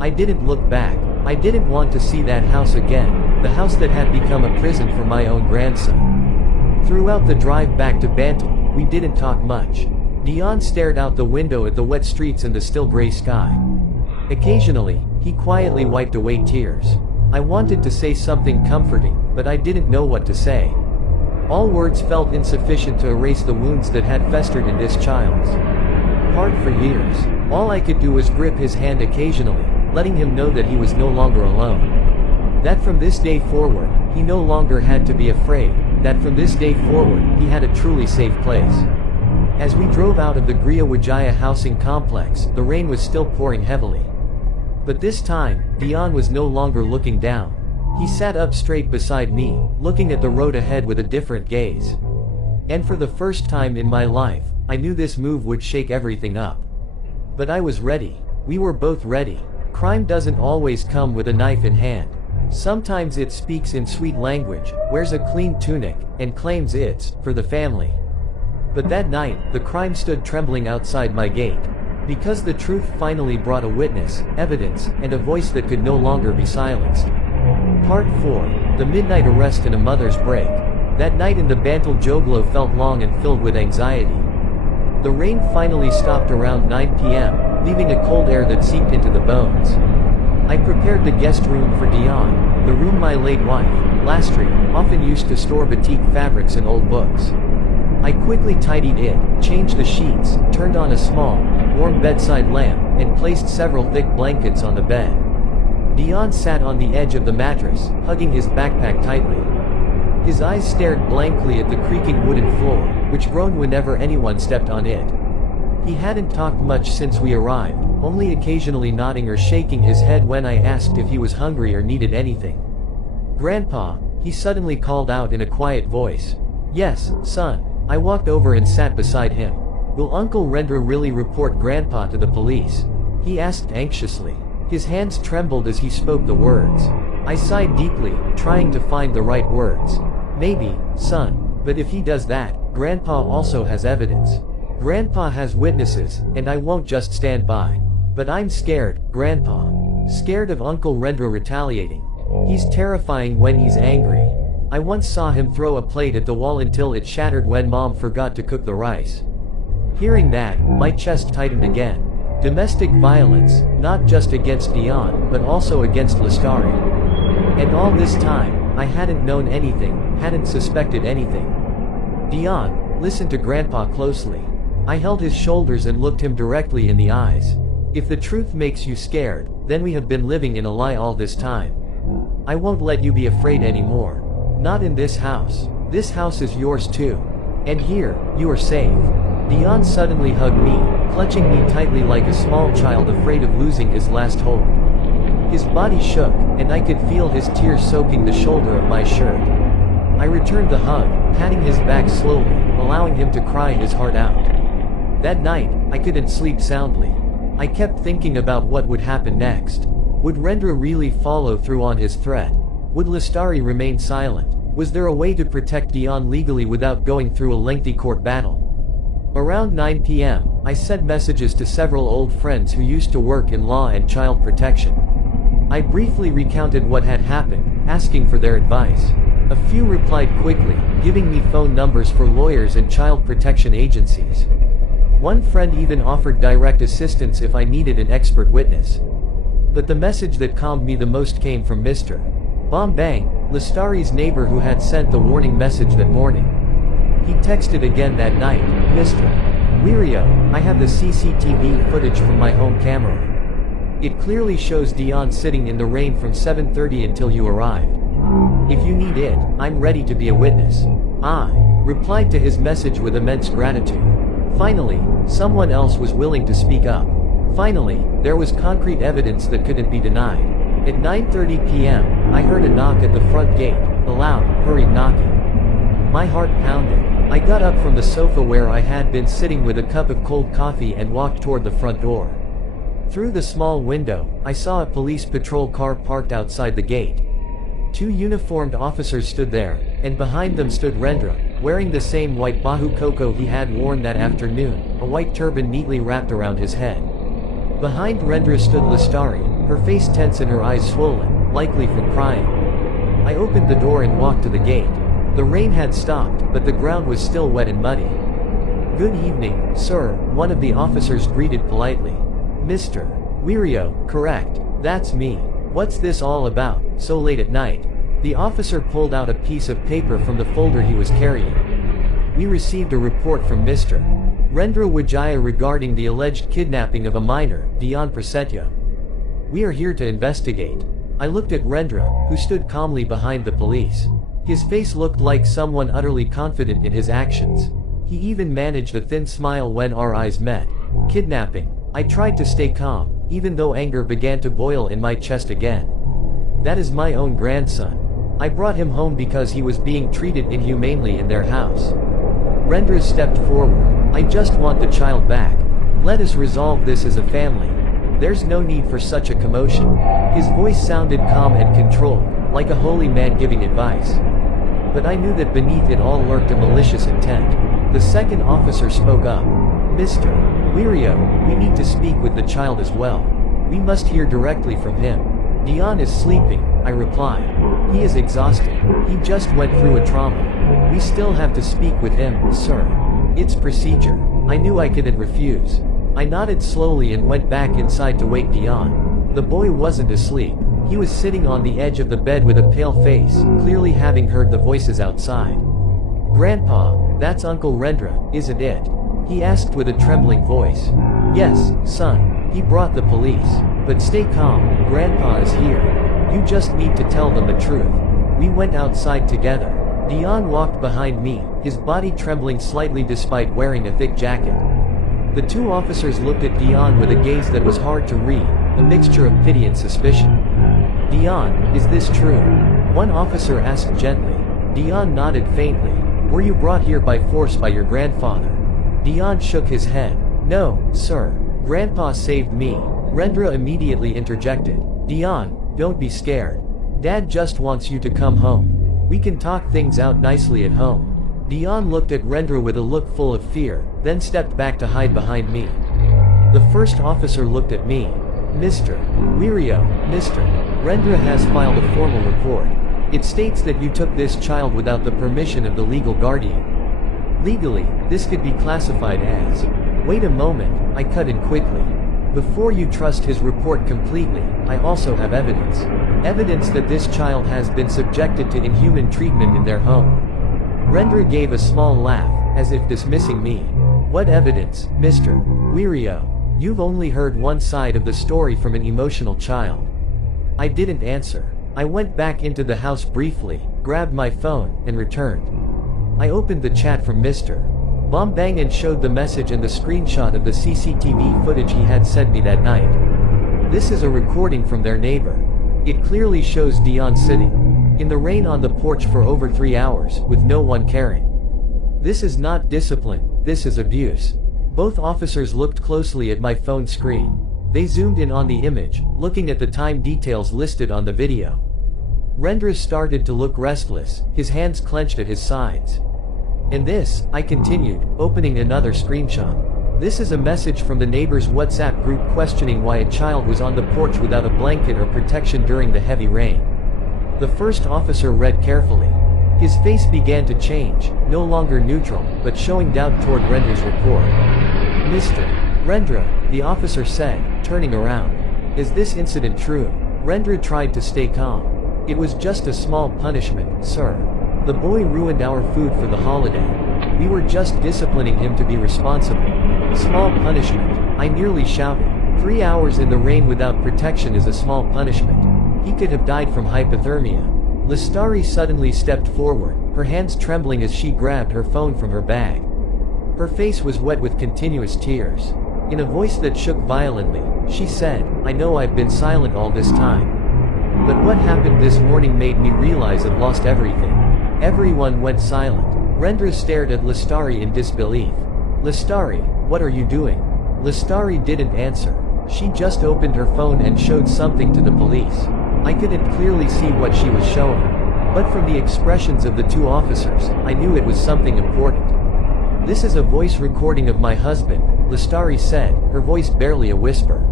I didn't look back. I didn't want to see that house again, the house that had become a prison for my own grandson. Throughout the drive back to Bantle, we didn't talk much. Dion stared out the window at the wet streets and the still gray sky. Occasionally, he quietly wiped away tears. I wanted to say something comforting, but I didn't know what to say. All words felt insufficient to erase the wounds that had festered in this child's heart for years. All I could do was grip his hand occasionally, letting him know that he was no longer alone. That from this day forward, he no longer had to be afraid, that from this day forward, he had a truly safe place. As we drove out of the Gria Wijaya housing complex, the rain was still pouring heavily. But this time, Dion was no longer looking down. He sat up straight beside me, looking at the road ahead with a different gaze. And for the first time in my life, I knew this move would shake everything up. But I was ready. We were both ready. Crime doesn't always come with a knife in hand. Sometimes it speaks in sweet language, wears a clean tunic, and claims it's for the family. But that night, the crime stood trembling outside my gate. Because the truth finally brought a witness, evidence, and a voice that could no longer be silenced. Part 4. The midnight arrest in a mother's break. That night in the Bantal Joglo felt long and filled with anxiety. The rain finally stopped around 9 p.m., leaving a cold air that seeped into the bones. I prepared the guest room for Dion, the room my late wife, Lastri, often used to store batik fabrics and old books. I quickly tidied it, changed the sheets, turned on a small, warm bedside lamp, and placed several thick blankets on the bed. Dion sat on the edge of the mattress, hugging his backpack tightly. His eyes stared blankly at the creaking wooden floor, which groaned whenever anyone stepped on it. He hadn't talked much since we arrived, only occasionally nodding or shaking his head when I asked if he was hungry or needed anything. "Grandpa," he suddenly called out in a quiet voice. "Yes, son." I walked over and sat beside him. "Will Uncle Rendra really report Grandpa to the police?" he asked anxiously. His hands trembled as he spoke the words. I sighed deeply, trying to find the right words. "Maybe, son. But if he does that, Grandpa also has evidence. Grandpa has witnesses, and I won't just stand by. But I'm scared, Grandpa. Scared of Uncle Rendra retaliating. He's terrifying when he's angry. I once saw him throw a plate at the wall until it shattered when Mom forgot to cook the rice." Hearing that, my chest tightened again. Domestic violence, not just against Dion, but also against Lastari. And all this time, I hadn't known anything, hadn't suspected anything. "Dion, listen to Grandpa closely." I held his shoulders and looked him directly in the eyes. "If the truth makes you scared, then we have been living in a lie all this time. I won't let you be afraid anymore. Not in this house. This house is yours too. And here, you are safe." Dion suddenly hugged me, clutching me tightly like a small child afraid of losing his last hold. His body shook, and I could feel his tears soaking the shoulder of my shirt. I returned the hug, patting his back slowly, allowing him to cry his heart out. That night, I couldn't sleep soundly. I kept thinking about what would happen next. Would Rendra really follow through on his threat? Would Lastari remain silent? Was there a way to protect Dion legally without going through a lengthy court battle? Around 9 p.m., I sent messages to several old friends who used to work in law and child protection. I briefly recounted what had happened, asking for their advice. A few replied quickly, giving me phone numbers for lawyers and child protection agencies. One friend even offered direct assistance if I needed an expert witness. But the message that calmed me the most came from Mr. Bombang, Lastari's neighbor who had sent the warning message that morning. He texted again that night, "Mr. Wirio, I have the CCTV footage from my home camera. It clearly shows Dion sitting in the rain from 7:30 until you arrived. If you need it, I'm ready to be a witness." I replied to his message with immense gratitude. Finally, someone else was willing to speak up. Finally, there was concrete evidence that couldn't be denied. At 9:30 p.m., I heard a knock at the front gate, a loud, hurried knocking. My heart pounded. I got up from the sofa where I had been sitting with a cup of cold coffee and walked toward the front door. Through the small window, I saw a police patrol car parked outside the gate. 2 uniformed officers stood there, and behind them stood Rendra, wearing the same white bahu koko he had worn that afternoon, a white turban neatly wrapped around his head. Behind Rendra stood Lastari, her face tense and her eyes swollen, likely from crying. I opened the door and walked to the gate. The rain had stopped, but the ground was still wet and muddy. "Good evening, sir," one of the officers greeted politely. "Mr. Wirio, correct, that's me. What's this all about, so late at night?" The officer pulled out a piece of paper from the folder he was carrying. "We received a report from Mr. Rendra Wijaya regarding the alleged kidnapping of a minor, Dion Prasetya. We are here to investigate." I looked at Rendra, who stood calmly behind the police. His face looked like someone utterly confident in his actions. He even managed a thin smile when our eyes met. "Kidnapping." I tried to stay calm, even though anger began to boil in my chest again. "That is my own grandson. I brought him home because he was being treated inhumanely in their house." Rendra stepped forward. "I just want the child back. Let us resolve this as a family. There's no need for such a commotion." His voice sounded calm and controlled, like a holy man giving advice. But I knew that beneath it all lurked a malicious intent. The second officer spoke up. Mr. Wirio, we need to speak with the child as well. We must hear directly from him. Dion is sleeping, I replied. He is exhausted. He just went through a trauma. We still have to speak with him, sir. It's procedure. I knew I couldn't refuse. I nodded slowly and went back inside to wake Dion. The boy wasn't asleep. He was sitting on the edge of the bed with a pale face, clearly having heard the voices outside. Grandpa, that's Uncle Rendra, isn't it? He asked with a trembling voice. Yes, son. He brought the police. But stay calm, Grandpa is here. You just need to tell them the truth. We went outside together. Dion walked behind me, his body trembling slightly despite wearing a thick jacket. The two officers looked at Dion with a gaze that was hard to read, a mixture of pity and suspicion. Dion, is this true? One officer asked gently. Dion nodded faintly. Were you brought here by force by your grandfather? Dion shook his head. No, sir. Grandpa saved me. Rendra immediately interjected. Dion, don't be scared. Dad just wants you to come home. We can talk things out nicely at home. Dion looked at Rendra with a look full of fear, then stepped back to hide behind me. The first officer looked at me. Mr. Wirio, Mr. Rendra has filed a formal report. It states that you took this child without the permission of the legal guardian. Legally, this could be classified as... Wait a moment, I cut in quickly. Before you trust his report completely, I also have evidence. Evidence that this child has been subjected to inhuman treatment in their home. Rendra gave a small laugh, as if dismissing me. What evidence, Mr. Wirio? You've only heard one side of the story from an emotional child. I didn't answer. I went back into the house briefly, grabbed my phone, and returned. I opened the chat from Mr. Bombang and showed the message and the screenshot of the CCTV footage he had sent me that night. This is a recording from their neighbor. It clearly shows Dion sitting in the rain on the porch for over 3 hours, with no one caring. This is not discipline, this is abuse. Both officers looked closely at my phone screen. They zoomed in on the image, looking at the time details listed on the video. Rendra started to look restless, his hands clenched at his sides. And this, I continued, opening another screenshot. This is a message from the neighbor's WhatsApp group questioning why a child was on the porch without a blanket or protection during the heavy rain. The first officer read carefully. His face began to change, no longer neutral, but showing doubt toward Rendra's report. Mr. Rendra, the officer said, turning around. Is this incident true? Rendra tried to stay calm. It was just a small punishment, sir. The boy ruined our food for the holiday. We were just disciplining him to be responsible. Small punishment, I nearly shouted. 3 hours in the rain without protection is a small punishment. He could have died from hypothermia. Listari suddenly stepped forward, her hands trembling as she grabbed her phone from her bag. Her face was wet with continuous tears. In a voice that shook violently, she said, I know I've been silent all this time. But what happened this morning made me realize I've lost everything. Everyone went silent. Rendra stared at Listari in disbelief. Listari, what are you doing? Listari didn't answer. She just opened her phone and showed something to the police. I couldn't clearly see what she was showing. But from the expressions of the two officers, I knew it was something important. This is a voice recording of my husband, Listari said, her voice barely a whisper.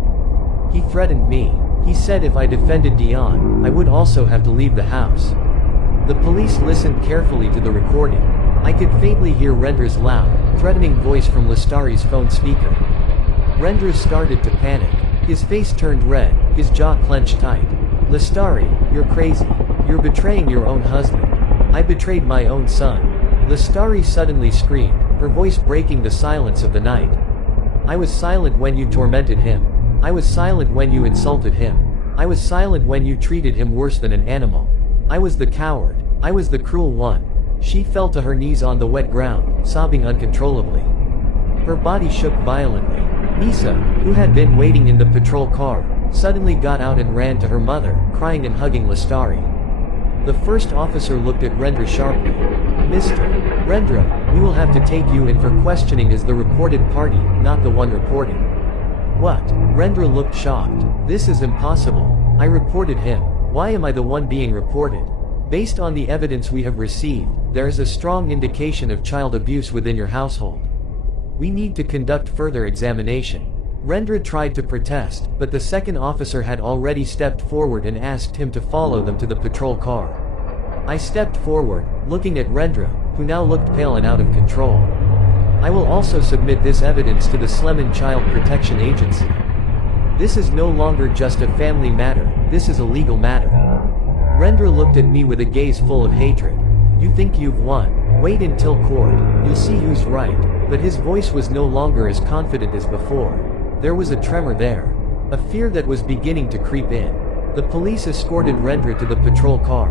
He threatened me. He said if I defended Dion, I would also have to leave the house. The police listened carefully to the recording. I could faintly hear Rendra's loud, threatening voice from Listari's phone speaker. Rendra started to panic. His face turned red, his jaw clenched tight. Listari, you're crazy. You're betraying your own husband. I betrayed my own son. Listari suddenly screamed, her voice breaking the silence of the night. I was silent when you tormented him. I was silent when you insulted him. I was silent when you treated him worse than an animal. I was the coward. I was the cruel one. She fell to her knees on the wet ground, sobbing uncontrollably. Her body shook violently. Nisa, who had been waiting in the patrol car, suddenly got out and ran to her mother, crying and hugging Listari. The first officer looked at Rendra sharply. Mr. Rendra, we will have to take you in for questioning as the reported party, not the one reporting. What? Rendra looked shocked. This is impossible. I reported him. Why am I the one being reported? Based on the evidence we have received, there is a strong indication of child abuse within your household. We need to conduct further examination. Rendra tried to protest, but the second officer had already stepped forward and asked him to follow them to the patrol car. I stepped forward, looking at Rendra, who now looked pale and out of control. I will also submit this evidence to the Sleman Child Protection Agency. This is no longer just a family matter, this is a legal matter. Rendra looked at me with a gaze full of hatred. You think you've won? Wait until court, you'll see who's right. But his voice was no longer as confident as before. There was a tremor there. A fear that was beginning to creep in. The police escorted Rendra to the patrol car.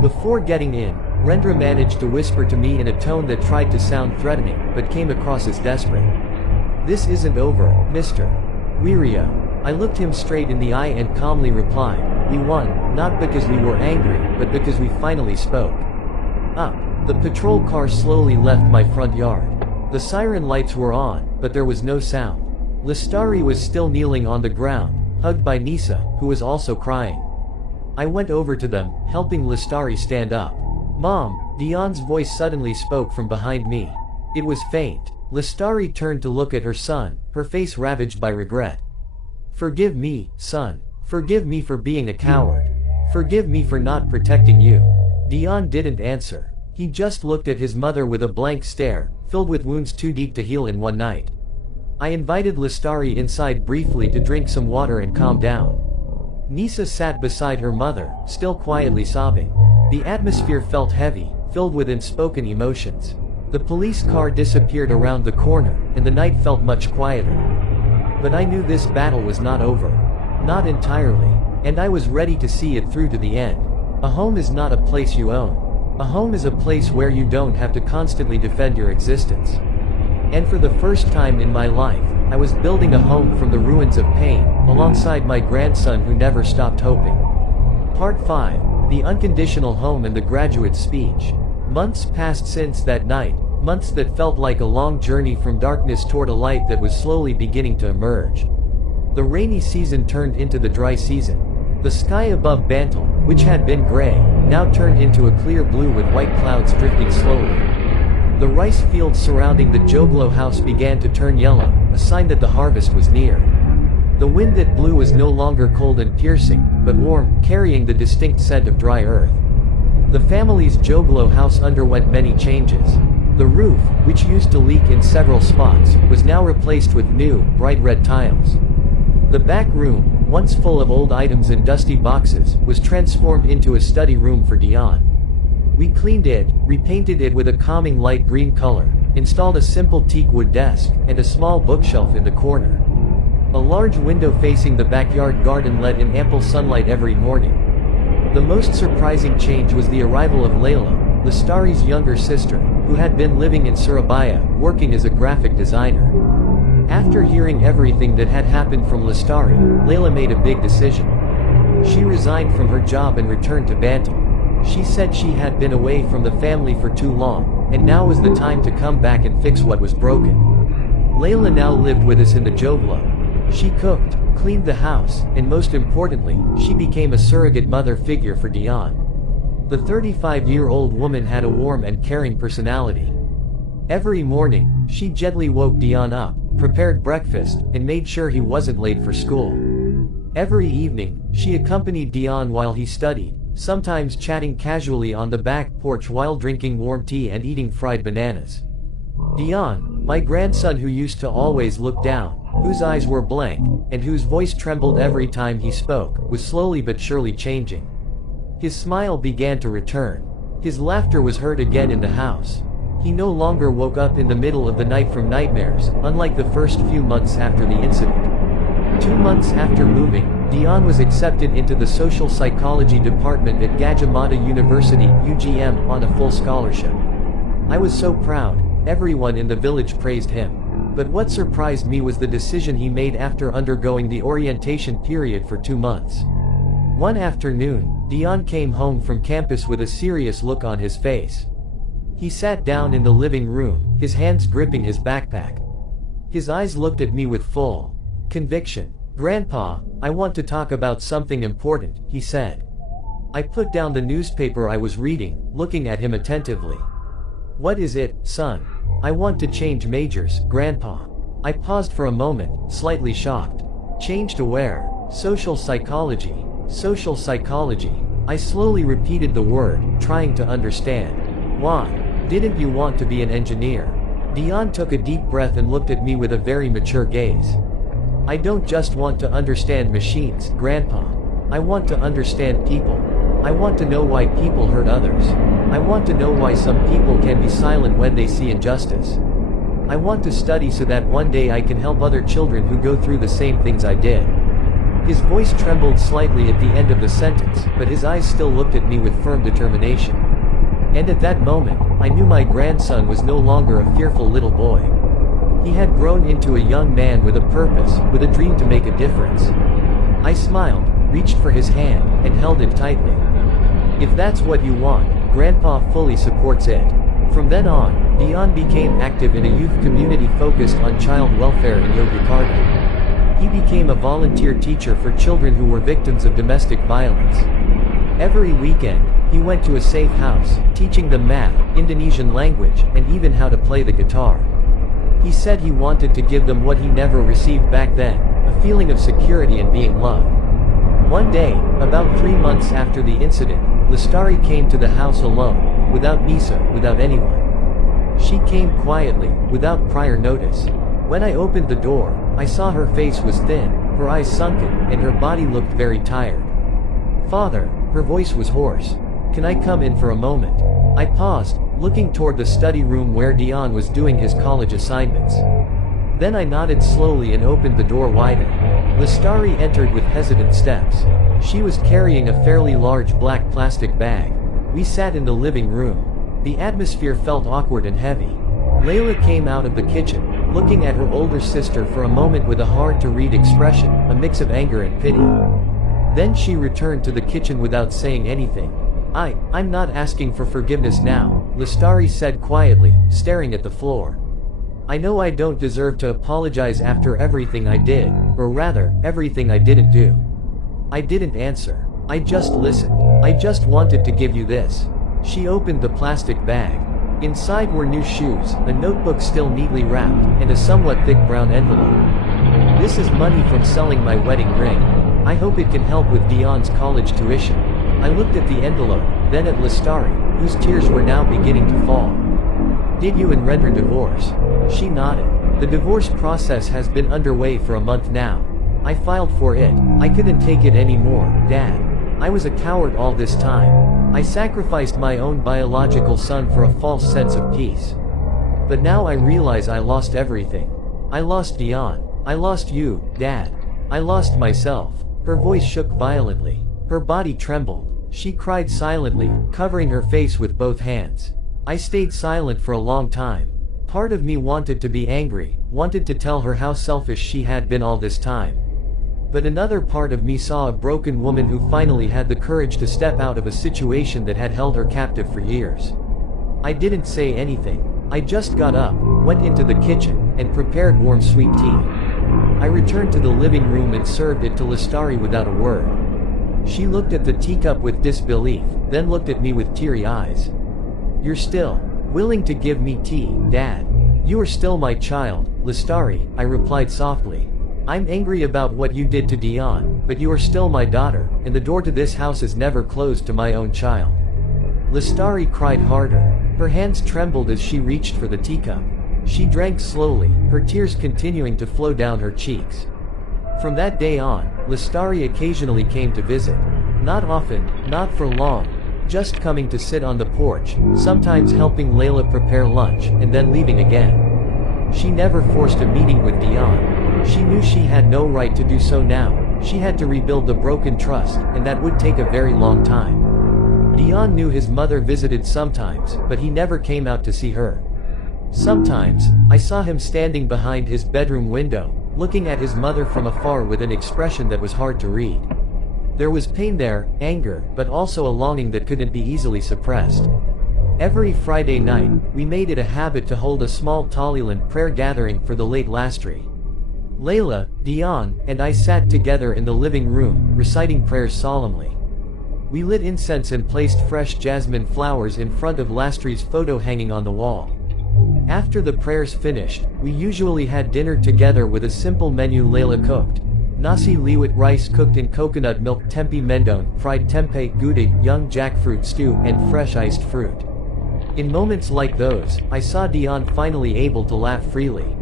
Before getting in, Rendra managed to whisper to me in a tone that tried to sound threatening, but came across as desperate. This isn't over, Mr. Wirio. I looked him straight in the eye and calmly replied, we won, not because we were angry, but because we finally spoke. Up. The patrol car slowly left my front yard. The siren lights were on, but there was no sound. Lestari was still kneeling on the ground, hugged by Nisa, who was also crying. I went over to them, helping Lestari stand up. Mom, Dion's voice suddenly spoke from behind me. It was faint. Lestari turned to look at her son, her face ravaged by regret. Forgive me, son. Forgive me for being a coward. Forgive me for not protecting you. Dion didn't answer. He just looked at his mother with a blank stare, filled with wounds too deep to heal in one night. I invited Lestari inside briefly to drink some water and calm down. Nisa sat beside her mother, still quietly sobbing. The atmosphere felt heavy, filled with unspoken emotions. The police car disappeared around the corner, and the night felt much quieter. But I knew this battle was not over. Not entirely. And I was ready to see it through to the end. A home is not a place you own. A home is a place where you don't have to constantly defend your existence. And for the first time in my life, I was building a home from the ruins of pain, alongside my grandson who never stopped hoping. Part 5. The Unconditional Home and the Graduate's Speech. Months passed since that night, months that felt like a long journey from darkness toward a light that was slowly beginning to emerge. The rainy season turned into the dry season. The sky above Bantle, which had been gray, now turned into a clear blue with white clouds drifting slowly. The rice fields surrounding the Joglo house began to turn yellow, a sign that the harvest was near. The wind that blew was no longer cold and piercing, but warm, carrying the distinct scent of dry earth. The family's Joglo house underwent many changes. The roof, which used to leak in several spots, was now replaced with new, bright red tiles. The back room, once full of old items and dusty boxes, was transformed into a study room for Dion. We cleaned it, repainted it with a calming light green color, installed a simple teak wood desk, and a small bookshelf in the corner. A large window facing the backyard garden let in ample sunlight every morning. The most surprising change was the arrival of Layla, Lestari's younger sister, who had been living in Surabaya, working as a graphic designer. After hearing everything that had happened from Lestari, Layla made a big decision. She resigned from her job and returned to Bantle. She said she had been away from the family for too long, and now was the time to come back and fix what was broken. Layla now lived with us in the Joglo. She cooked, cleaned the house, and most importantly, she became a surrogate mother figure for Dion. The 35-year-old woman had a warm and caring personality. Every morning, she gently woke Dion up, prepared breakfast, and made sure he wasn't late for school. Every evening, she accompanied Dion while he studied, sometimes chatting casually on the back porch while drinking warm tea and eating fried bananas. Dion, my grandson who used to always look down, whose eyes were blank, and whose voice trembled every time he spoke, was slowly but surely changing. His smile began to return. His laughter was heard again in the house. He no longer woke up in the middle of the night from nightmares, unlike the first few months after the incident. 2 months after moving, Dion was accepted into the social psychology department at Gadjah Mada University, UGM, on a full scholarship. I was so proud, everyone in the village praised him. But what surprised me was the decision he made after undergoing the orientation period for 2 months. One afternoon, Dion came home from campus with a serious look on his face. He sat down in the living room, his hands gripping his backpack. His eyes looked at me with full conviction. "Grandpa, I want to talk about something important," he said. I put down the newspaper I was reading, looking at him attentively. What is it, son? I want to change majors, Grandpa. I paused for a moment, slightly shocked. Change to where? Social psychology. Social psychology. I slowly repeated the word, trying to understand. Why? Didn't you want to be an engineer? Dion took a deep breath and looked at me with a very mature gaze. I don't just want to understand machines, Grandpa. I want to understand people. I want to know why people hurt others. I want to know why some people can be silent when they see injustice. I want to study so that one day I can help other children who go through the same things I did. His voice trembled slightly at the end of the sentence, but his eyes still looked at me with firm determination. And at that moment, I knew my grandson was no longer a fearful little boy. He had grown into a young man with a purpose, with a dream to make a difference. I smiled, reached for his hand, and held it tightly. If that's what you want, Grandpa fully supports it. From then on, Dion became active in a youth community focused on child welfare in Yogyakarta. He became a volunteer teacher for children who were victims of domestic violence. Every weekend, he went to a safe house, teaching them math, Indonesian language, and even how to play the guitar. He said he wanted to give them what he never received back then, a feeling of security and being loved. One day, about 3 months after the incident, Lestari came to the house alone, without Nisa, without anyone. She came quietly, without prior notice. When I opened the door, I saw her face was thin, her eyes sunken, and her body looked very tired. Father, her voice was hoarse. Can I come in for a moment? I paused, looking toward the study room where Dion was doing his college assignments. Then I nodded slowly and opened the door wider. Lestari entered with hesitant steps. She was carrying a fairly large black plastic bag. We sat in the living room. The atmosphere felt awkward and heavy. Layla came out of the kitchen, looking at her older sister for a moment with a hard-to-read expression, a mix of anger and pity. Then she returned to the kitchen without saying anything. I'm not asking for forgiveness now, Lestari said quietly, staring at the floor. I know I don't deserve to apologize after everything I did, or rather, everything I didn't do. I didn't answer. I just listened. I just wanted to give you this. She opened the plastic bag. Inside were new shoes, a notebook still neatly wrapped, and a somewhat thick brown envelope. This is money from selling my wedding ring. I hope it can help with Dion's college tuition. I looked at the envelope, then at Lestari, whose tears were now beginning to fall. Did you and Redra divorce? She nodded. The divorce process has been underway for a month now. I filed for it. I couldn't take it anymore, Dad. I was a coward all this time. I sacrificed my own biological son for a false sense of peace. But now I realize I lost everything. I lost Dion. I lost you, Dad. I lost myself. Her voice shook violently. Her body trembled. She cried silently, covering her face with both hands. I stayed silent for a long time. Part of me wanted to be angry, wanted to tell her how selfish she had been all this time. But another part of me saw a broken woman who finally had the courage to step out of a situation that had held her captive for years. I didn't say anything. I just got up, went into the kitchen, and prepared warm sweet tea. I returned to the living room and served it to Lestari without a word. She looked at the teacup with disbelief, then looked at me with teary eyes. You're still willing to give me tea, Dad? You are still my child, Lestari, I replied softly. I'm angry about what you did to Dion, but you are still my daughter, and the door to this house is never closed to my own child. Lestari cried harder. Her hands trembled as she reached for the teacup. She drank slowly, her tears continuing to flow down her cheeks. From that day on, Lestari occasionally came to visit. Not often, not for long, just coming to sit on the porch, sometimes helping Layla prepare lunch, and then leaving again. She never forced a meeting with Dion. She knew she had no right to do so now. She had to rebuild the broken trust, and that would take a very long time. Dion knew his mother visited sometimes, but he never came out to see her. Sometimes, I saw him standing behind his bedroom window, looking at his mother from afar with an expression that was hard to read. There was pain there, anger, but also a longing that couldn't be easily suppressed. Every Friday night, we made it a habit to hold a small Talilan prayer gathering for the late Lastri. Layla, Dion, and I sat together in the living room, reciting prayers solemnly. We lit incense and placed fresh jasmine flowers in front of Lastri's photo hanging on the wall. After the prayers finished, we usually had dinner together with a simple menu Layla cooked. Nasi liwet, rice cooked in coconut milk, tempe mendon, fried tempeh, gudeg, young jackfruit stew, and fresh iced fruit. In moments like those, I saw Dion finally able to laugh freely.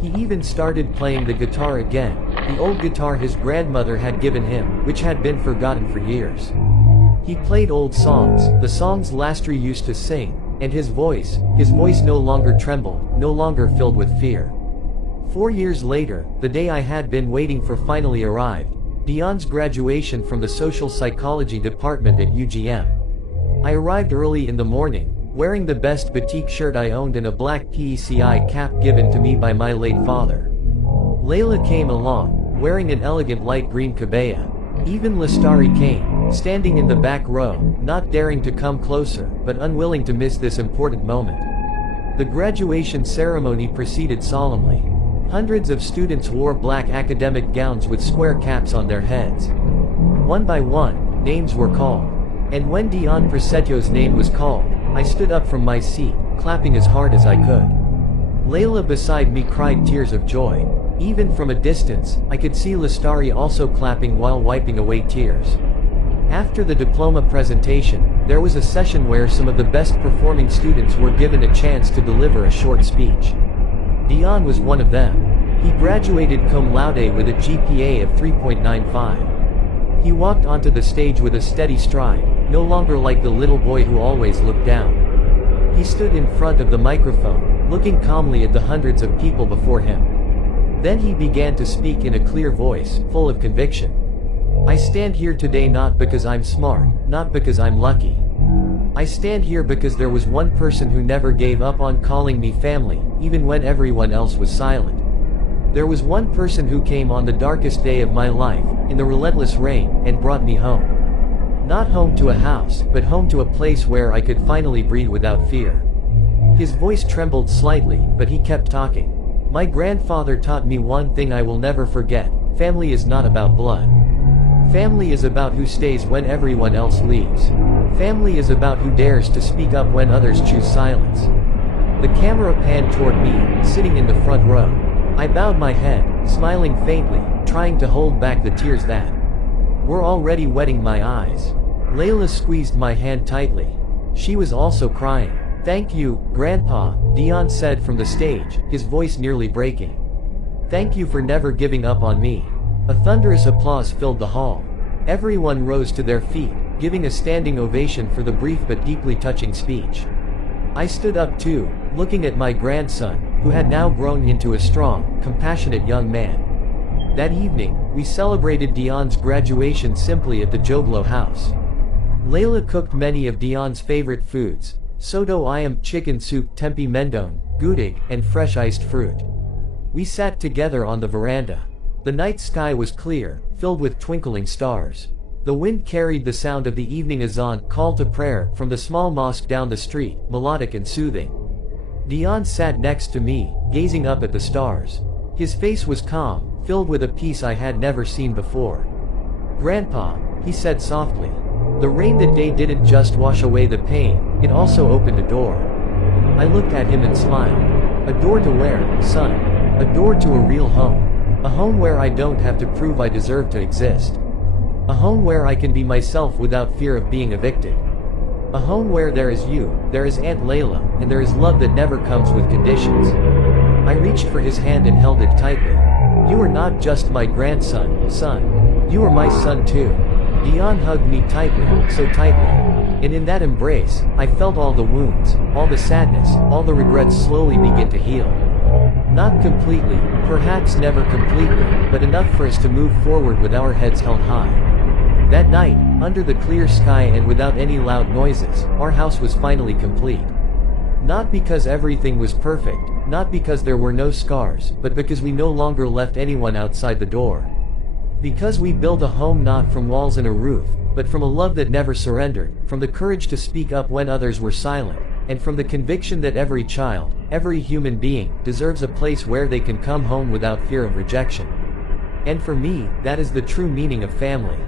He even started playing the guitar again, the old guitar his grandmother had given him, which had been forgotten for years. He played old songs, the songs Lastri used to sing, and his voice no longer trembled, no longer filled with fear. 4 years later, the day I had been waiting for finally arrived, Dion's graduation from the social psychology department at UGM. I arrived early in the morning, wearing the best batik shirt I owned and a black PECI cap given to me by my late father. Layla came along, wearing an elegant light green kebaya. Even Lastari came, standing in the back row, not daring to come closer, but unwilling to miss this important moment. The graduation ceremony proceeded solemnly. Hundreds of students wore black academic gowns with square caps on their heads. One by one, names were called. And when Dion Prasetyo's name was called, I stood up from my seat, clapping as hard as I could. Layla beside me cried tears of joy. Even from a distance, I could see Lastari also clapping while wiping away tears. After the diploma presentation, there was a session where some of the best performing students were given a chance to deliver a short speech. Dion was one of them. He graduated cum laude with a GPA of 3.95. He walked onto the stage with a steady stride, no longer like the little boy who always looked down. He stood in front of the microphone, looking calmly at the hundreds of people before him. Then he began to speak in a clear voice, full of conviction. I stand here today not because I'm smart, not because I'm lucky. I stand here because there was one person who never gave up on calling me family, even when everyone else was silent. There was one person who came on the darkest day of my life, in the relentless rain, and brought me home. Not home to a house, but home to a place where I could finally breathe without fear. His voice trembled slightly, but he kept talking. My grandfather taught me one thing I will never forget: family is not about blood. Family is about who stays when everyone else leaves. Family is about who dares to speak up when others choose silence. The camera panned toward me, sitting in the front row. I bowed my head, smiling faintly, trying to hold back the tears that were already wetting my eyes. Layla squeezed my hand tightly. She was also crying. Thank you, Grandpa, Dion said from the stage, his voice nearly breaking. Thank you for never giving up on me. A thunderous applause filled the hall. Everyone rose to their feet, giving a standing ovation for the brief but deeply touching speech. I stood up too, looking at my grandson, who had now grown into a strong, compassionate young man. That evening, we celebrated Dion's graduation simply at the Joglo house. Layla cooked many of Dion's favorite foods: soto ayam, chicken soup, tempe mendon, gudeg, and fresh iced fruit. We sat together on the veranda. The night sky was clear, filled with twinkling stars. The wind carried the sound of the evening azan, call to prayer, from the small mosque down the street, melodic and soothing. Dion sat next to me, gazing up at the stars. His face was calm, filled with a peace I had never seen before. Grandpa, he said softly. The rain that day didn't just wash away the pain, it also opened a door. I looked at him and smiled. A door to where, son? A door to a real home. A home where I don't have to prove I deserve to exist. A home where I can be myself without fear of being evicted. A home where there is you, there is Aunt Layla, and there is love that never comes with conditions. I reached for his hand and held it tightly. You are not just my grandson, son. You are my son too. Dion hugged me tightly, so tightly. And in that embrace, I felt all the wounds, all the sadness, all the regrets slowly begin to heal. Not completely, perhaps never completely, but enough for us to move forward with our heads held high. That night, under the clear sky and without any loud noises, our house was finally complete. Not because everything was perfect, not because there were no scars, but because we no longer left anyone outside the door. Because we built a home not from walls and a roof, but from a love that never surrendered, from the courage to speak up when others were silent, and from the conviction that every child, every human being, deserves a place where they can come home without fear of rejection. And for me, that is the true meaning of family.